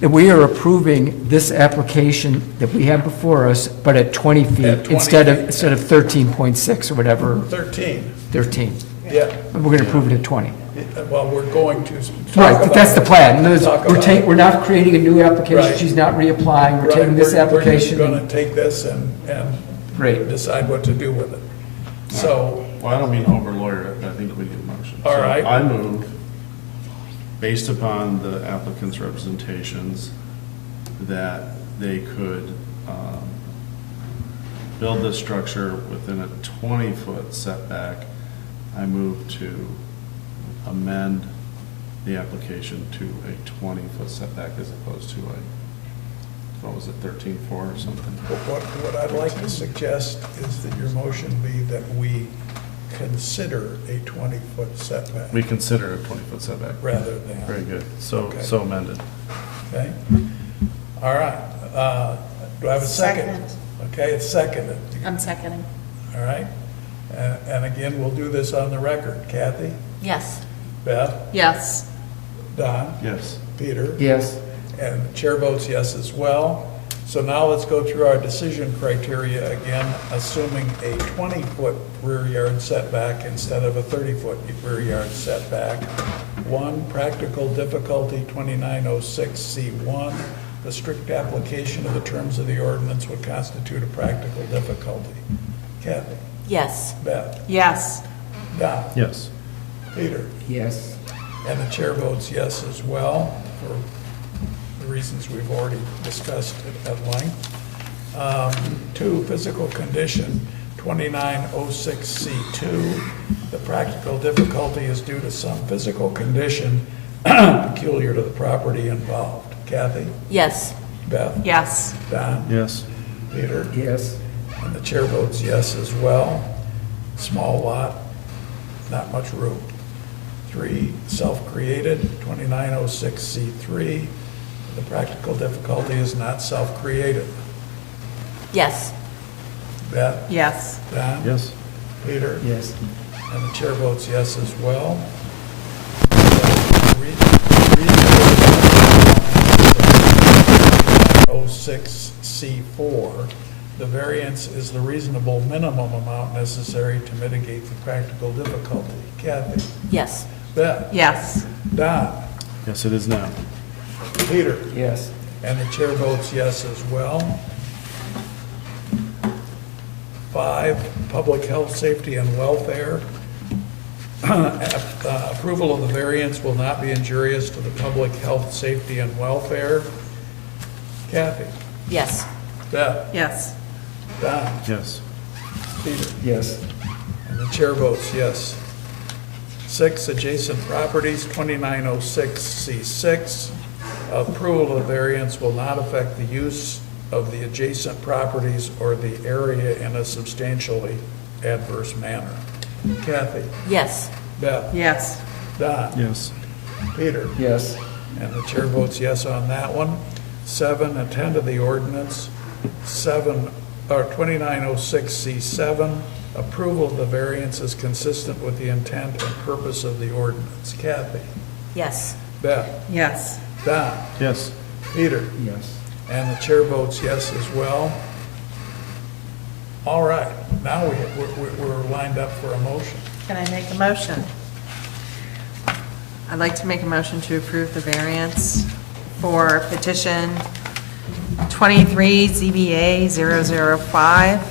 that we are approving this application that we have before us, but at 20 feet, At 20 instead feet. of 13.6 or whatever, 13, 13. yeah. We're going to approve it at 20. Well, we're going to. talk Right, about but that's the it. plan. In other words, Talk we're about it. we're not creating a new application, Right. she's not reapplying, we're Right, taking this application. We're going to take this and Great. decide what to do with it. So, Well, I don't mean over lawyer it, but I think we need a motion. All So right. I move, based upon the applicant's representations, that they could build this structure within a 20-foot setback. I move to amend the application to a 20-foot setback as opposed to a, what was it, 13.4 or something? what I'd like to suggest is that your motion be that we consider a 20-foot setback We consider a 20-foot setback. rather than. Very good. So, Okay. so amended. Okay? All right. Do I have a second? Second. Okay, it's seconded. I'm seconding. All right? And again, we'll do this on the record. Kathy? Yes. Beth? Yes. Don? Yes. Peter? Yes. And the chair votes yes as well. So now let's go through our decision criteria again, assuming a 20-foot rear yard setback instead of a 30-foot rear yard setback. 1, practical difficulty, 2906C1. The strict application of the terms of the ordinance would constitute a practical difficulty. Kathy? Yes. Beth? Yes. Don? Yes. Peter? Yes. And the chair votes yes as well, for the reasons we've already discussed at length. 2, physical condition, 2906C2. The practical difficulty is due to some physical condition peculiar to the property involved. Kathy? Yes. Beth? Yes. Don? Yes. Peter? Yes. And the chair votes yes as well. Small lot, not much room. 3, self-created, 2906C3. The practical difficulty is not self-created. Yes. Beth? Yes. Don? Yes. Peter? Yes. And the chair votes yes as well. 06C4, the variance is the reasonable minimum amount necessary to mitigate the practical difficulty. Kathy? Yes. Beth? Yes. Don? Yes, it is now. Peter? Yes. And the chair votes yes as well. 5, public health, safety, and welfare. Approval of the variance will not be injurious to the public health, safety, and welfare. Kathy? Yes. Beth? Yes. Don? Yes. Peter? Yes. And the chair votes yes. 6, adjacent properties, 2906C6. Approval of variance will not affect the use of the adjacent properties or the area in a substantially adverse manner. Kathy? Yes. Beth? Yes. Don? Yes. Peter? Yes. And the chair votes yes on that one. 7, attend to the ordinance. 2906C7, approval of the variance is consistent with the intent and purpose of the ordinance. Kathy? Yes. Beth? Yes. Don? Yes. Peter? Yes. And the chair votes yes as well. All right, now we're lined up for a motion. Can I make a motion? I'd like to make a motion to approve the variance for petition 23 ZBA 005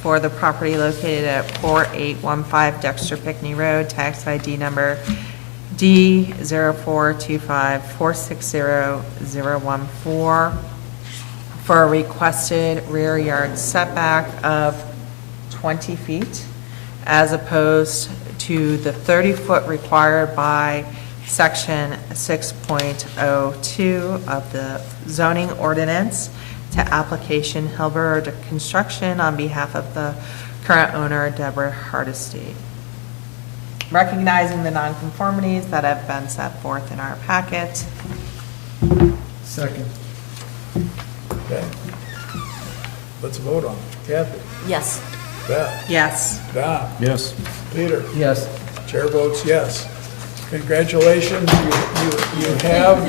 for the property located at 4815 Dexter Pinckney Road, tax ID number D0425460014 for a requested rear yard setback of 20 feet as opposed to the 30-foot required by Section 6.02 of the zoning ordinance to application Hilbert Construction on behalf of the current owner, Deborah Hardesty. Recognizing the nonconformities that have been set forth in our packet. Second. Okay. Let's vote on it. Kathy? Yes. Beth? Yes. Don? Yes. Peter? Yes. Chair votes yes. Congratulations, you have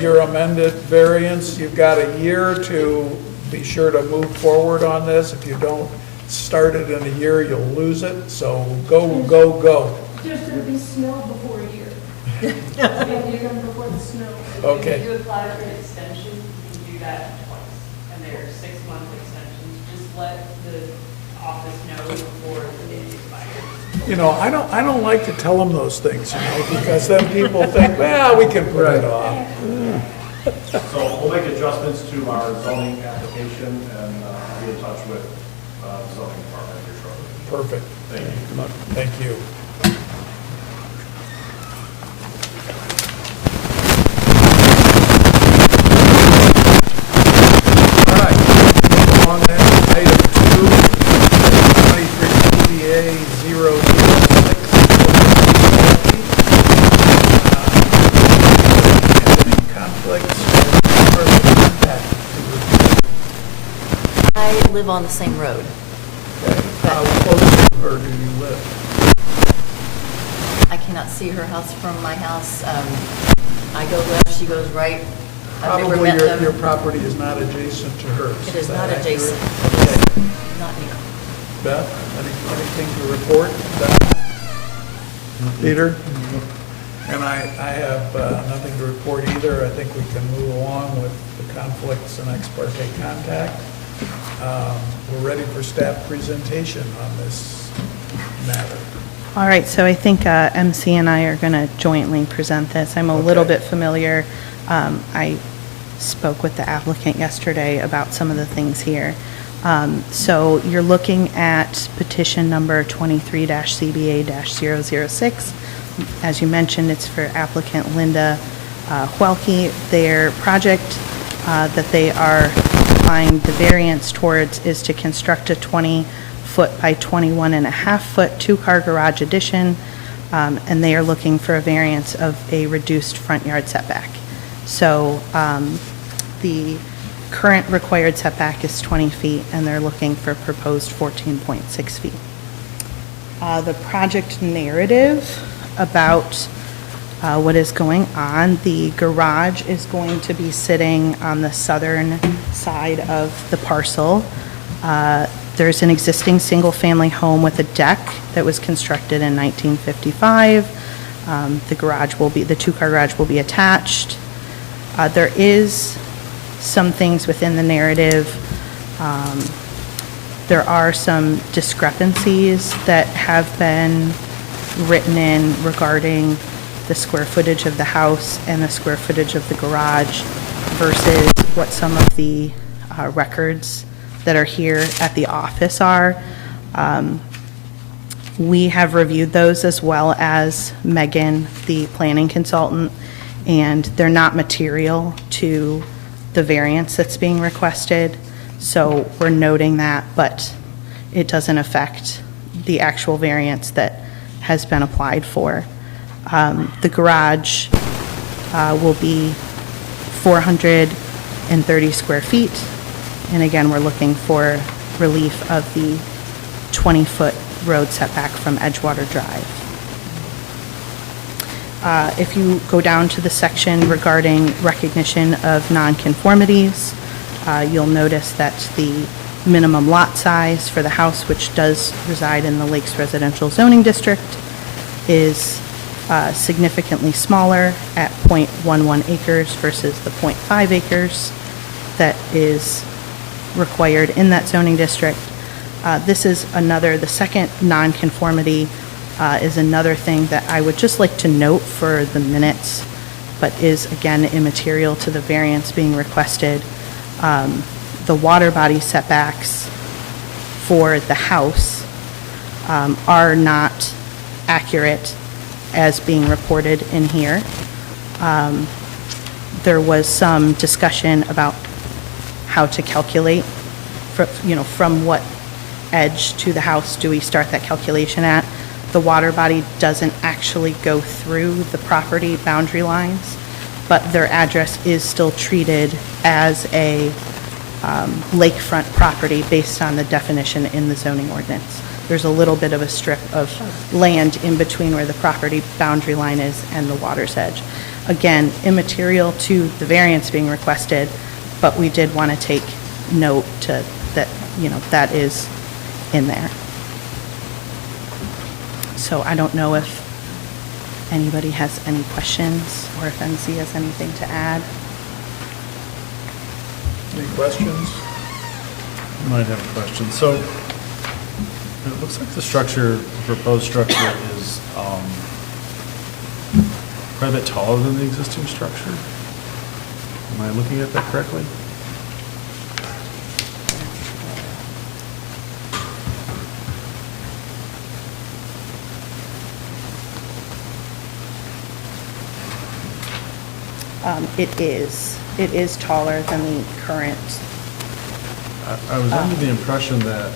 your amended variance. You've got a year to be sure to move forward on this. If you don't start it in a year, you'll lose it. So go, go, go. There's gonna be snow before a year. You're gonna before the snow. Okay. If you apply for an extension, you can do that twice, and they're 6-month extensions. Just let the office know before the date expires. You know, I don't like to tell them those things, you know, because then people think, well, we can put it off. So we'll make adjustments to our zoning application and be in touch with the zoning department here shortly. Perfect. Thank you. Thank you. All right, on then, item 2, 23 PBA 006. Any conflicts or contact? I live on the same road. How close to her do you live? I cannot see her house from my house. I go left, she goes right. I've never Probably met your them. property is not adjacent to hers. It is that not accurate? adjacent. Okay. Not near. Beth, anything to report? Peter? And I have nothing to report either. I think we can move along with the conflicts and ex parte contact. We're ready for staff presentation on this matter. All right, so I think MC and I are going to jointly present this. I'm a little Okay. bit familiar. I spoke with the applicant yesterday about some of the things here. So you're looking at petition number 23-CBA-006. As you mentioned, it's for applicant Linda Huelke. Their project that they are applying the variance towards is to construct a 20-foot by 21.5-foot two-car garage addition, and they are looking for a variance of a reduced front yard setback. So the current required setback is 20 feet, and they're looking for proposed 14.6 feet. The project narrative about what is going on, the garage is going to be sitting on the southern side of the parcel. There's an existing single-family home with a deck that was constructed in 1955. The two-car garage will be attached. There is some things within the narrative. There are some discrepancies that have been written in regarding the square footage of the house and the square footage of the garage versus what some of the records that are here at the office are. We have reviewed those as well as Megan, the planning consultant, and they're not material to the variance that's being requested. So we're noting that, but it doesn't affect the actual variance that has been applied for. The garage will be 430 square feet. And again, we're looking for relief of the 20-foot road setback from Edgewater Drive. If you go down to the section regarding recognition of nonconformities, you'll notice that the minimum lot size for the house, which does reside in the Lakes Residential Zoning District, is significantly smaller at .11 acres versus the .5 acres that is required in that zoning district. This is the second nonconformity is another thing that I would just like to note for the minutes, but is again immaterial to the variance being requested. The water body setbacks for the house are not accurate as being reported in here. There was some discussion about how to calculate, from what edge to the house do we start that calculation at. The water body doesn't actually go through the property boundary lines, but their address is still treated as a lakefront property based on the definition in the zoning ordinance. There's a little bit of a strip of land in between where the property boundary line is and the water's edge. Again, immaterial to the variance being requested, but we did want to take note that that is in there. So I don't know if anybody has any questions or if MC has anything to add. Any questions? I might have a question. So it looks like the proposed structure is quite a bit taller than the existing structure. Am I looking at that correctly? It is taller than the current. I was under the impression that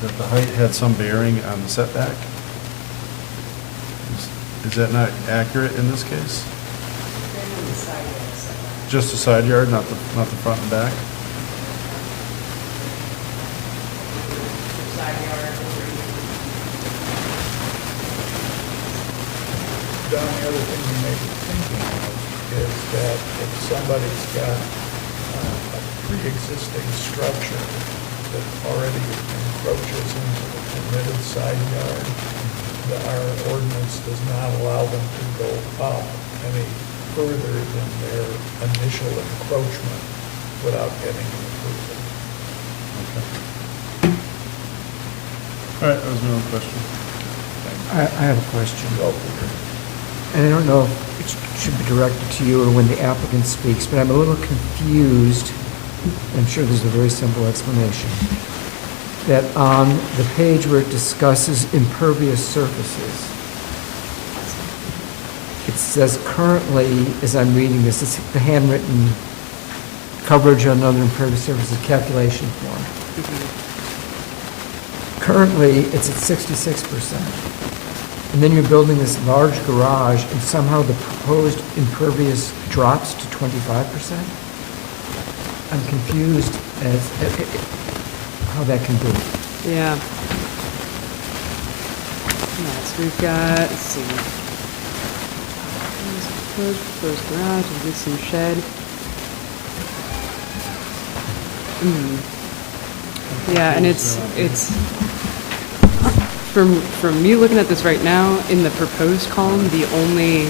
the height had some bearing on the setback. Is that not accurate in this case? Just the side yard, not the front and back? Don, the other thing you may be thinking of is that if somebody's got a pre-existing structure that already encroaches into the permitted side yard, our ordinance does not allow them to go up any further than their initial encroachment without getting an approval. Okay. All right, that was my own question. I have a question. Go for it. And I don't know if it should be directed to you or when the applicant speaks, but I'm a little confused. I'm sure there's a very simple explanation. That on the page where it discusses impervious surfaces, it says currently, as I'm reading this, it's the handwritten coverage on other impervious surfaces calculation form. Currently, it's at 66%. And then you're building this large garage, and somehow the proposed impervious drops to 25%? I'm confused as how that can be. Yeah. So we've got, let's see. Proposed garage, existing shed. Yeah, and it's from me looking at this right now, in the proposed column, the only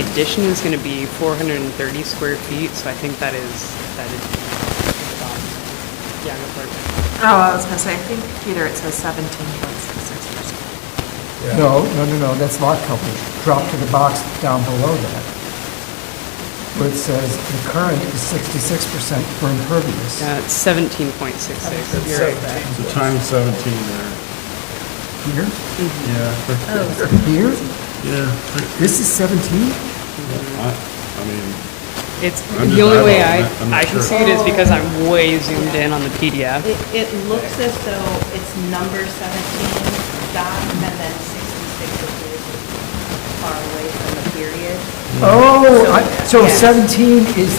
addition is going to be 430 square feet, so I think that is yeah, go for it. Oh, I was gonna say, I think, Peter, it says 17.66%. Yeah. No, that's lot coverage. Drop to the box down below that. where it says the current is 66% for impervious. It's 17.66. You're right there. The time's 17 there. Here? Yeah. Here? Yeah. This is 17? I mean, It's, I'm the just only way eyeballing it. I'm not I can sure. see it is because I'm way zoomed in on the PDF. It looks as though it's number 17, dot, and then 66 appears far away from the period. Oh, so Yes. 17 is,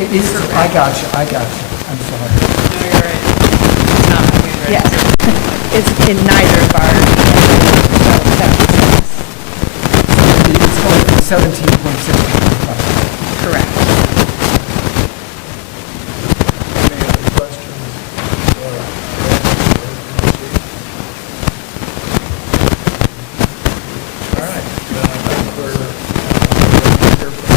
it is, I got you, I'm sorry. No, you're right. It's not my handwriting. Yes. It's in neither of our, so that It's going from 17.6. correct. Any other questions? All right, then I think we're here for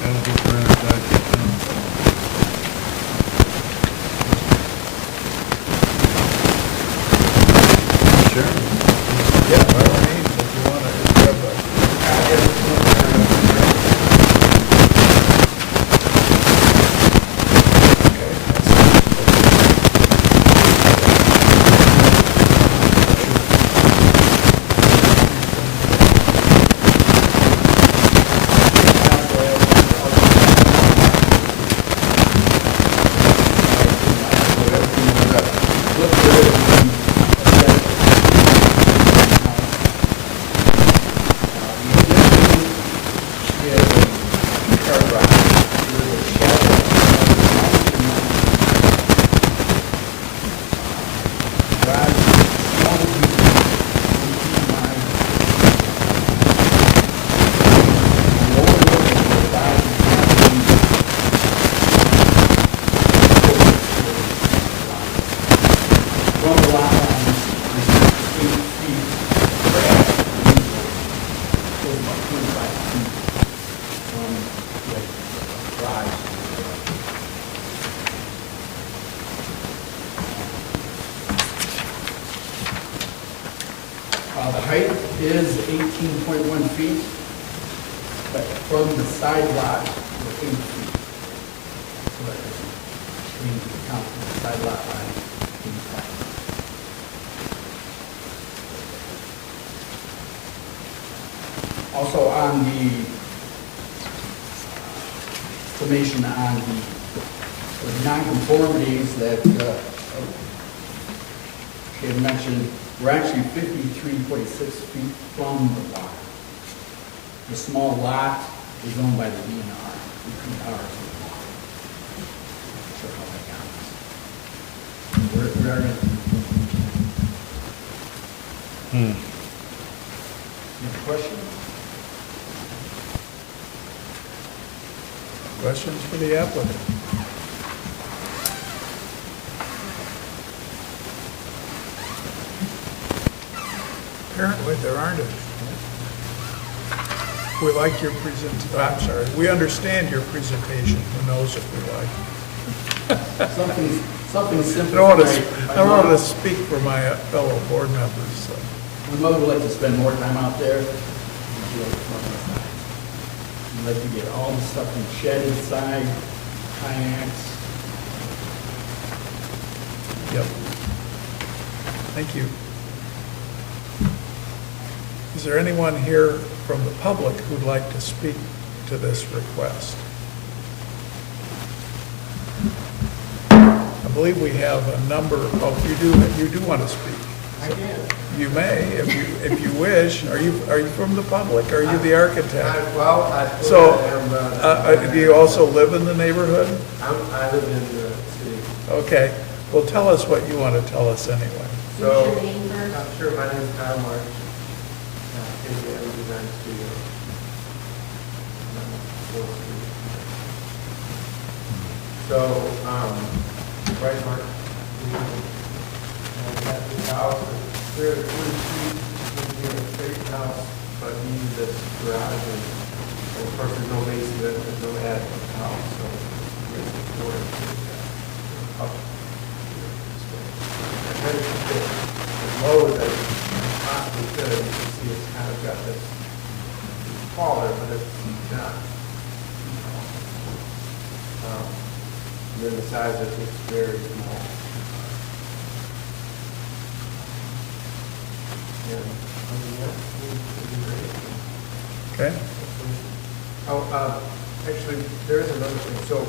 that'll be for energized. Sure. Yeah, by all means, if you want to have a... The height is 18.1 feet, but from the side lot, we're 8 feet. So that means we count the side lot line 85. Also on the summation on the nonconformities that she had mentioned, we're actually 53.6 feet from the water. The small lot is owned by the DNR, between ours and the water. Not sure how that counts. We're in. Any questions? Questions for the applicant? Apparently, there aren't any. We like your I'm sorry, we understand your presentation. Who knows if we like it. Something simple. I don't want to speak for my fellow board members, so. My mother would like to spend more time out there. And she likes to come inside. She'd like to get all the stuff in shed inside, kayaks. Yep. Thank you. Is there anyone here from the public who'd like to speak to this request? I believe we have a number, you do want to speak. I can. You may, if you wish. Are you from the public? Are you the architect? So, do you also live in the neighborhood? I live in the city. Okay, well, tell us what you want to tell us anyway. So, What's your name first? sure, my name is Kyle March, KGM Design Studio. So, right mark. And that this house is fairly street, would be a straight house, but needs this garage and of course there's no basement, there's no attic in the house, so there's the door up. I tried to keep it as low as I possibly could. You can see it's kind of got this taller, but it's not. And then the size of it's very small. And, I mean, yeah, it'd be great. Okay? Oh, actually, there is another thing. So,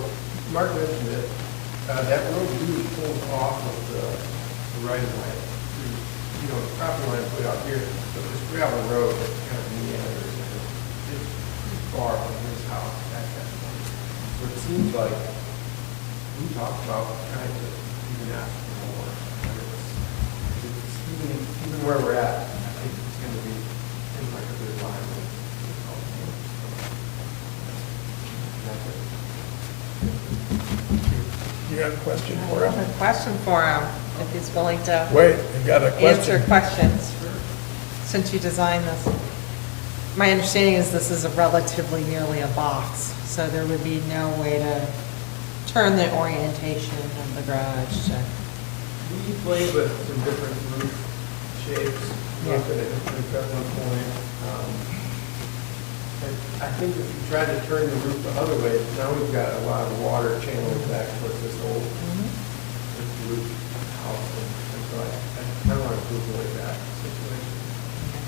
Mark mentioned it, that road really pulls off of the right of way. You know, the property line put out here, but this gravel road that kind of meanders, and it's far from his house at that point. So it seems like we talked about trying to even ask for more. But it's even where we're at, I think it's going to be in like a good line. You got a question I for have him? a question for him, if he's willing to Wait, you got a answer question? questions, since you designed this. My understanding is this is a relatively nearly a box, so there would be no way to turn the orientation of the garage to, We played with some different roof shapes, Yeah. looked at it at one point. And I think if you try to turn the roof the other way, now we've got a lot of water channeling back towards this old this roof house. And so I kind of want to avoid that situation.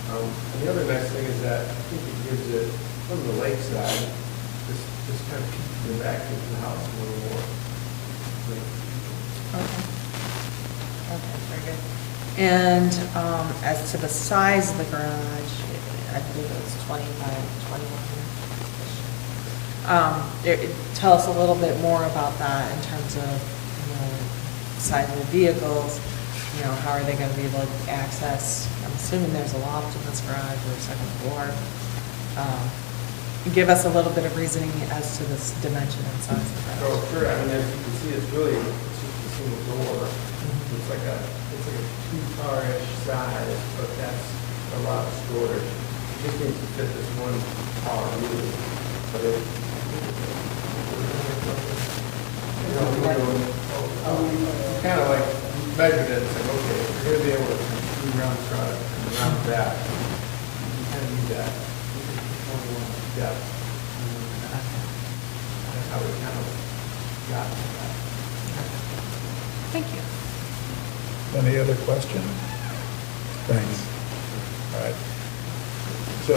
And the other nice thing is that I think it gives it, from the lakeside, just kind of peeking back into the house a little more. okay. Okay, very good. And as to the size of the garage, I believe it was 20 by 21. Tell us a little bit more about that in terms of, size of the vehicles, how are they going to be able to access? I'm assuming there's a loft in this garage or a second floor. Give us a little bit of reasoning as to this dimension and size of the So, garage. sure, I mean, as you can see, it's really, it's just a single door. It's like a 2-car-ish size, but that's a lot of storage. It just needs to fit this one car really. But it, we kind of like measured it and said, okay, if you're gonna be able to do around the front and around the back, you kind of need that. Yeah. That's how we kind of got to that. Thank you. Any other questions? Thanks. All right. So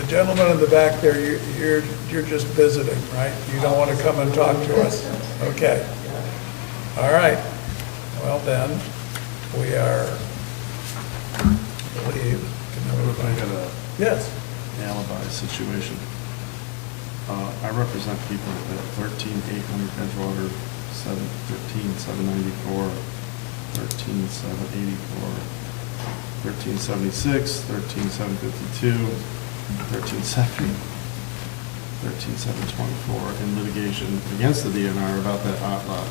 the gentleman in the back there, you're just visiting, right? You don't want to come and talk to us? Okay. All right. Well, then, we are, I believe, What if I got a yes. alibi situation? I represent people at 13,800 Edgewater, 13,794, 13,784, 1376, 13,752, 1370, 13,724 in litigation against the DNR about that outlot.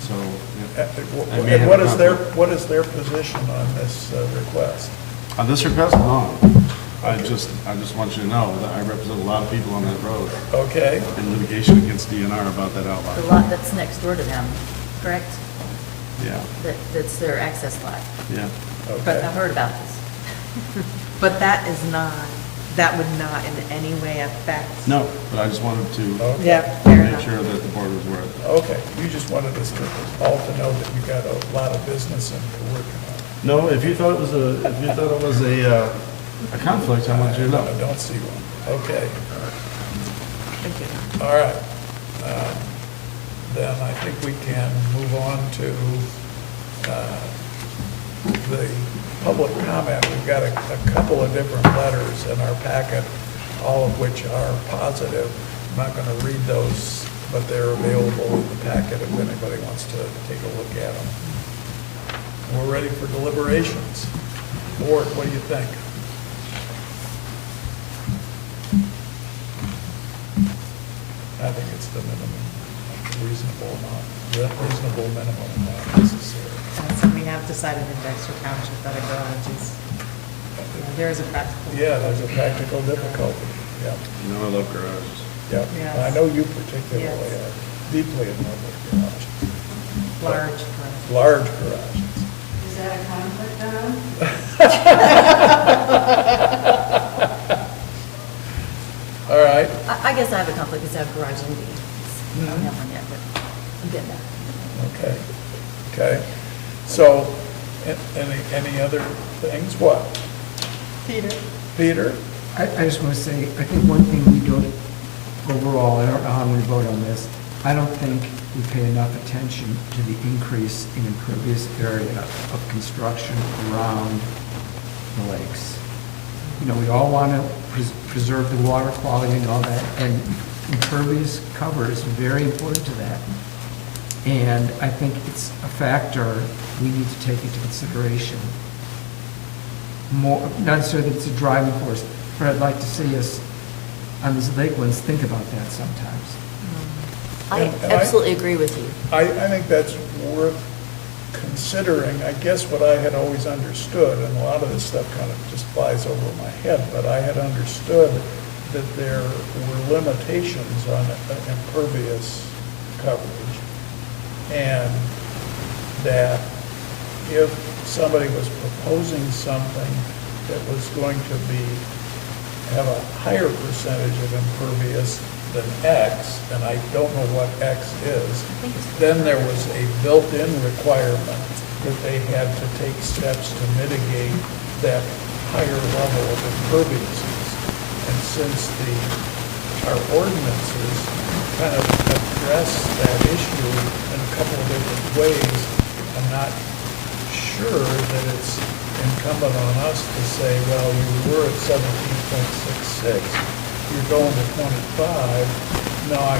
So, I may have And a what is their position on this request? on this request, no. I just want you to know that I represent a lot of people on that road Okay. in litigation against DNR about that The outlot. lot that's next door to them, correct? Yeah, That's their access lot. yeah. Okay. I've heard about this. But that would not in any way affect. No, but I just wanted to Okay. Yeah, fair make enough. sure that the board was aware of that. Okay, you just wanted us all to know that you got a lot of business and you're working on it. No, if you thought it was a conflict, I want you to No, know. I don't see one. Okay, Thank you. all right. Then I think we can move on to the public comment. We've got a couple of different letters in our packet, all of which are positive. I'm not going to read those, but they're available in the packet if anybody wants to take a look at them. We're ready for deliberations. Board, what do you think? I think it's the minimum. reasonable minimum amount necessary. So we have decided in Dexter Township that a garage is, there is a practical. Yeah, there's a practical difficulty, yeah. You know, I love garages. Yeah, Yes. I know you particularly Yes. are deeply in love with garages. Large garage. Large garages. Is that a conflict, Don? All right, I guess I have a conflict because I have a garage in Lee. I don't have one yet, but I'm getting there. okay. So, any other things? What? Peter? I just want to say, I think one thing we don't, overall, I don't know how I'm going to vote on this, I don't think we pay enough attention to the increase in impervious area of construction around the lakes. You know, we all want to preserve the water quality and all that, and impervious cover is very important to that. And I think it's a factor we need to take into consideration. More, not necessarily that it's a driving force, but I'd like to see us on these lake ones think about that sometimes. I And absolutely agree with you. I think that's worth considering. I guess what I had always understood, and a lot of this stuff kind of just flies over my head, but I had understood that there were limitations on impervious coverage, and that if somebody was proposing something that was going to have a higher percentage of impervious than X, and I don't know what X is, then there was a built-in requirement that they had to take steps to mitigate that higher level of imperviousness. And since our ordinances kind of address that issue in a couple of different ways, I'm not sure that it's incumbent on us to say, well, you were at 17.66, you're going to 25. No, I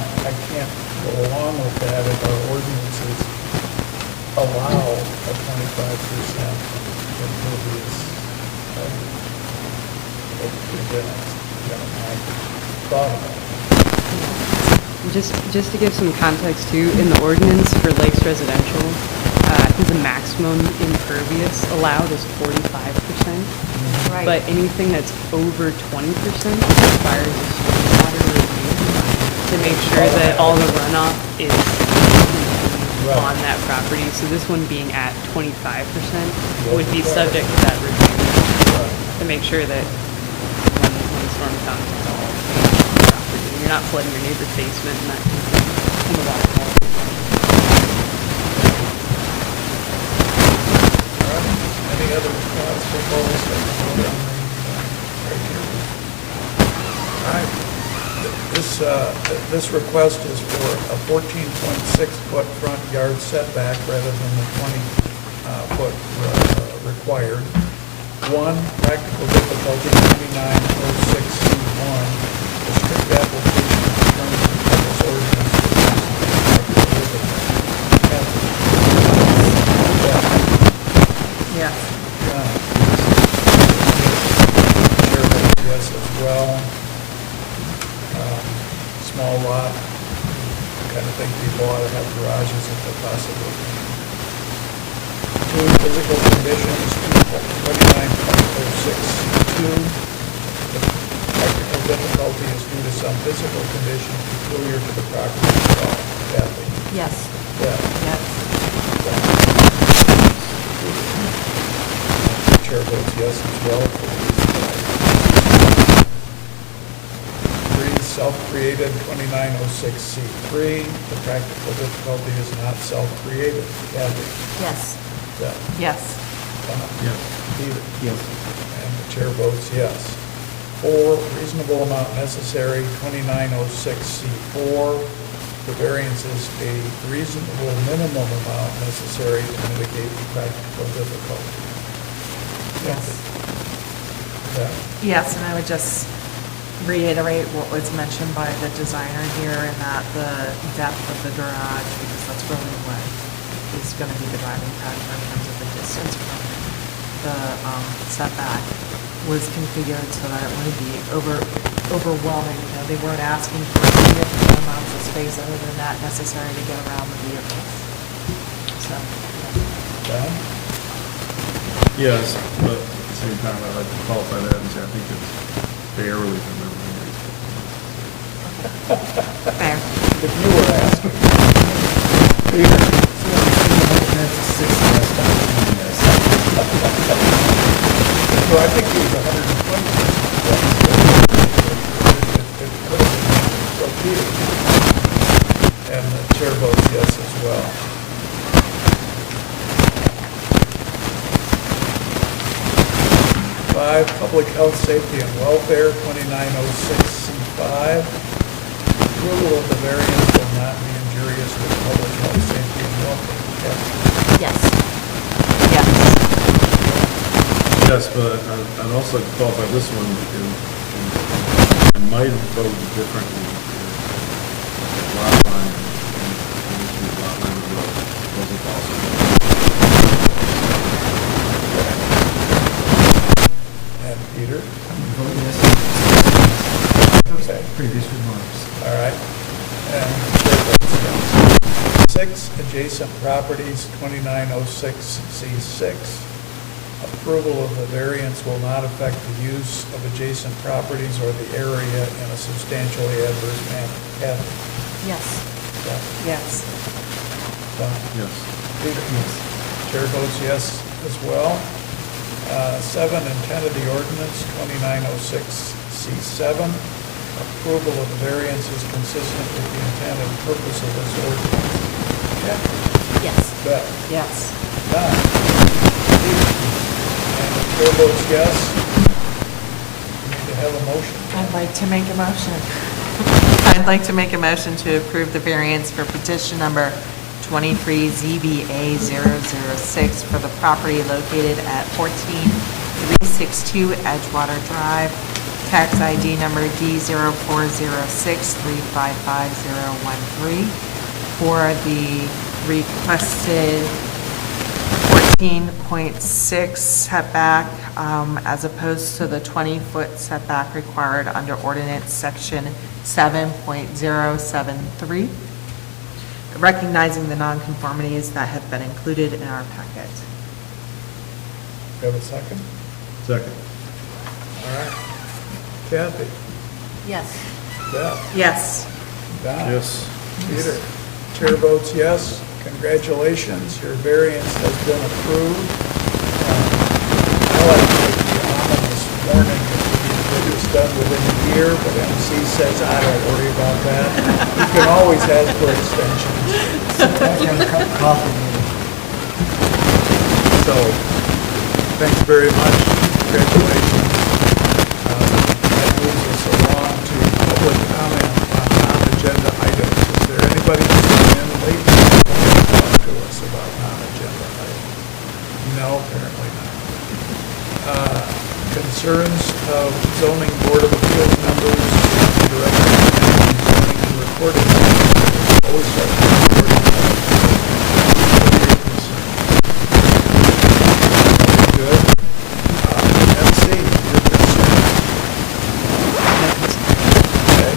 can't go along with that if our ordinances allow a 25% impervious coverage. I thought about it. Just to give some context too, in the ordinance for Lakes Residential, I think the maximum impervious allowed is 45%. Right. But anything that's over 20% requires a stormwater review to make sure that all the runoff is on that property. So this one being at 25% would be subject to that review to make sure that when the storm comes, it's all on the property. You're not flooding your neighbor's basement and that kind of thing, and the water quality. All right. Any other thoughts, proposals that we vote on the criteria? All right. This request is for a 14.6-foot front yard setback rather than the 20-foot required. One, practical difficulty 2906C1, the strict application of terms of this ordinance. Yes. Chair votes yes as well. Small lot, kind of think people ought to have garages if they possibly can. Two, physical conditions, 29.06C2. The technical difficulty is due to some physical condition peculiar to the property itself. Kathy? Yes. Yeah. Yes. Chair votes yes as well for these. Three, self-created 2906C3. The practical difficulty is not self-created. Kathy? Yes. Yeah. Yes. Yes. Peter? Yes. And the chair votes yes. Four, reasonable amount necessary, 2906C4. The variance is a reasonable minimum amount necessary to mitigate the practical difficulty. Yes. Yeah. Yes, and I would just reiterate what was mentioned by the designer here, and that the depth of the garage, because that's really what is going to be the driving factor in terms of the distance from the setback. was configured so that it wouldn't be overwhelming. You know, they weren't asking for significant amounts of space other than that necessary to get around the vehicles. So, Don? Yes, but at the same time, I'd like to qualify that and say I think it's barely from everything. fair. If you were asking. Peter? So I think it was 120. So Peter, and the chair votes yes as well. 5, Public Health, Safety, and Welfare, 2906C5. Approval of the variance will not be injurious to public health, safety, and welfare. Kathy? Yes. Yes. Yes, but I'd also like to qualify this one because I might have voted differently if the lot line and lot line wasn't possible. And Peter? Vote yes. Okay. Previous remarks. All right. And chair votes yes. 6, adjacent properties, 2906C6. Approval of the variance will not affect the use of adjacent properties or the area in a substantially adverse manner. Kathy? Yes. Yes. Yes. Don? Yes. Peter? Yes. Chair votes yes as well. 7, intent of the ordinance, 2906C7. Approval of the variance is consistent with the intent and purpose of this ordinance. Kathy? Yes. Beth? Yes. Don? Peter? And the chair votes yes. We need to have a motion. I'd like to make a motion. I'd like to make a motion to approve the variance for petition number 23ZBA006 for the property located at 14362 Edgewater Drive, tax ID number D0406355013, for the requested 14.6 setback as opposed to the 20-foot setback required under ordinance section 7.073, recognizing the nonconformities that have been included in our packet. Do you have a second? Second. All right. Kathy? Yes. Beth? Yes. Don? Yes. Peter? Chair votes yes. Congratulations, your variance has been approved. I like the ominous warning that we need to get this done within a year, but MC says, I don't worry about that. You can always ask for extensions. So, thanks very much. Congratulations. That moves us along to public comment on non-agenda items. Is there anybody who's come in late who wants to talk to us about non-agenda items? No, apparently not. Concerns of zoning board of appeals members, director of zoning and recording. Always start with recording. Good. MC, your concern. Okay.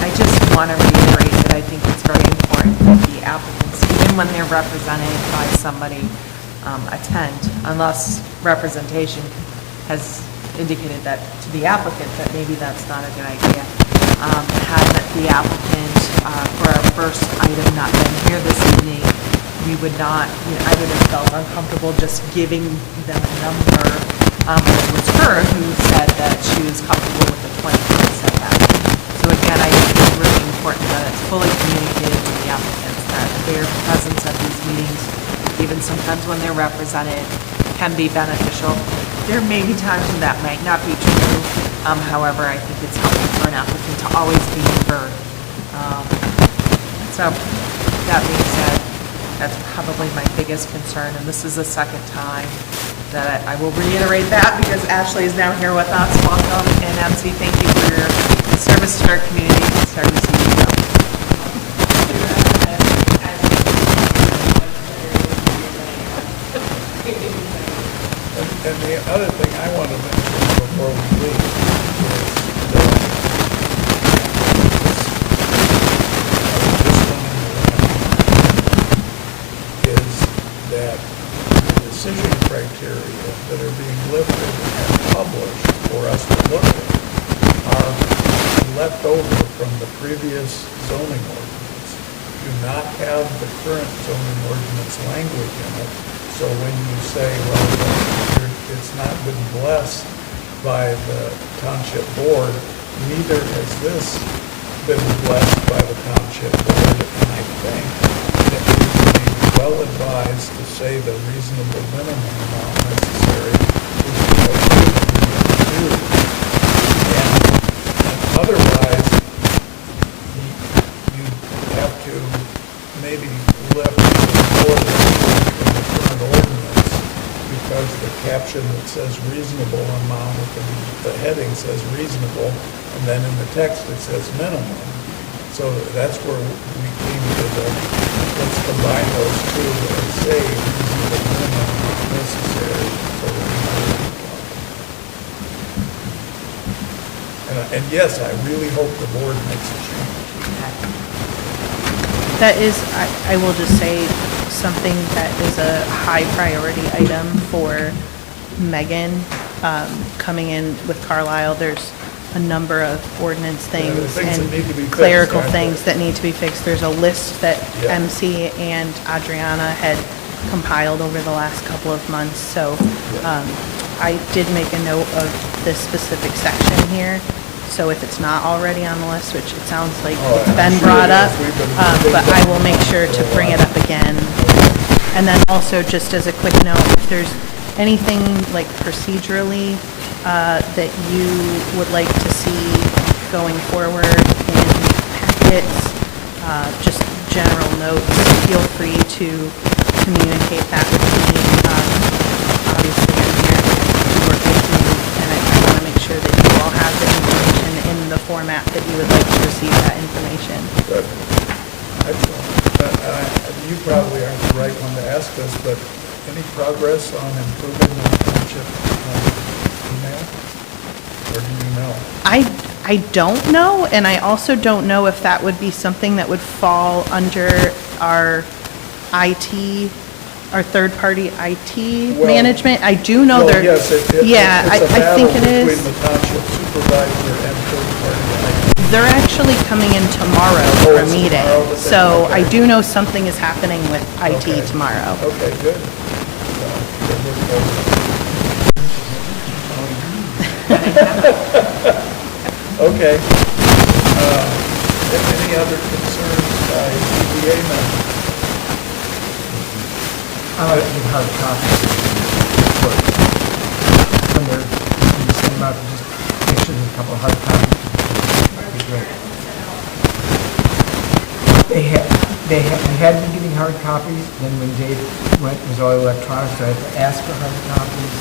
I just want to reiterate that I think it's very important that the applicants, even when they're represented by somebody, attend, unless representation has indicated that to the applicant that maybe that's not a good idea. Had the applicant for our first item not been here this evening, we would not, I would have felt uncomfortable just giving them a number. It was her who said that she was comfortable with the 20-foot setback. So again, I think it's really important that it's fully communicated to the applicants that their presence at these meetings, even sometimes when they're represented, can be beneficial. There may be times when that might not be true. However, I think it's helpful for an applicant to always be heard. So that being said, that's probably my biggest concern, and this is the second time that I will reiterate that because Ashley is now here with us. Welcome, and MC, thank you for your service to our community and service to you. the other thing I want to mention before we leave is that the decision criteria that are being lifted and published for us to look at are left over from the previous zoning ordinance. Do not have the current zoning ordinance language in it. So when you say, well, it's not been blessed by the township board, neither has this been blessed by the township board. And I think that we would be well advised to say the reasonable minimum amount necessary is what we need to do. And otherwise, you have to maybe lift more than from the current ordinance, because the caption that says reasonable amount, the heading says reasonable, and then in the text it says minimum. So that's where we came to the, let's combine those two and say reasonable minimum amount necessary for the and yes, I really hope the board makes a change. That is, I will just say, something that is a high priority item for Megan, coming in with Carlisle. There's a number of ordinance things things that need to be and fixed, clerical aren't things there? that need to be fixed. There's a list that Yeah. MC and Adriana had compiled over the last couple of months. So I did make a note of this specific section here. So if it's not already on the list, which it sounds like it's I'm been sure brought it up, is. We've been but I will make sure to bring it up again. And then also, just as a quick note, if there's anything like procedurally that you would like to see going forward in packets, just general notes, feel free to communicate that with me. Obviously, I'm here to work with you, and I want to make sure that you all have the information in the format that you would like to receive that information. Good. Excellent. You probably aren't the right one to ask this, but any progress on improving the township email? Or do you know? I don't know, and I also don't know if that would be something that would fall under our IT, our third-party IT Well- management. I do know Well, there. yes, Yeah, it's a I think it battle is. between the township supervisor and third-party They're actually coming in tomorrow Oh, for a it's meeting. tomorrow that they- So I okay. do know something is happening with IT Okay. tomorrow. Okay, good. Okay. Any other concerns by ZBA members? I like to give hard copies. When they're, when you send them out, just make sure there's a couple of hard copies. That'd be great. We had been getting hard copies, then when Dave went, it was all electronic, so I had to ask for hard copies.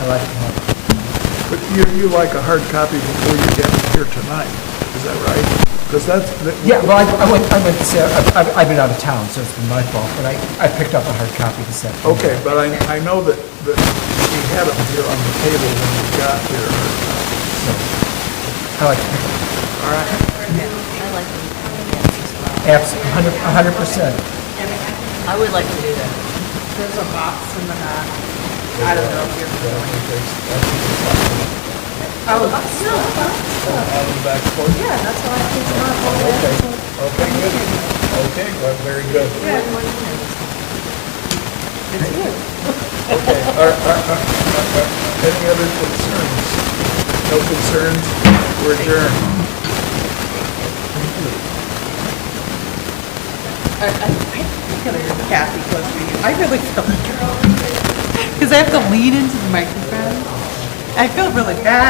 I like to have them. But you like a hard copy before you get it here tonight, is that right? Because that's. Yeah, well, I went to say, I've been out of town, so it's been my fault, but I picked up a hard copy this afternoon. Okay, but I know that we had them here on the table when we got here. So, I like to pick them. All right. I like them as well. 100%. I would like to do that. There's a box in the back. I don't know if you're familiar. Oh, no, box. Out of the back porch? Yeah, that's why I think it's not all Okay, that. okay, good. Okay, well, very good. Yeah. It's good. Okay, any other concerns? No concerns? We're adjourned. I'm gonna hear Kathy close to you. I really feel like, because I have to lean into the microphone. I feel really bad.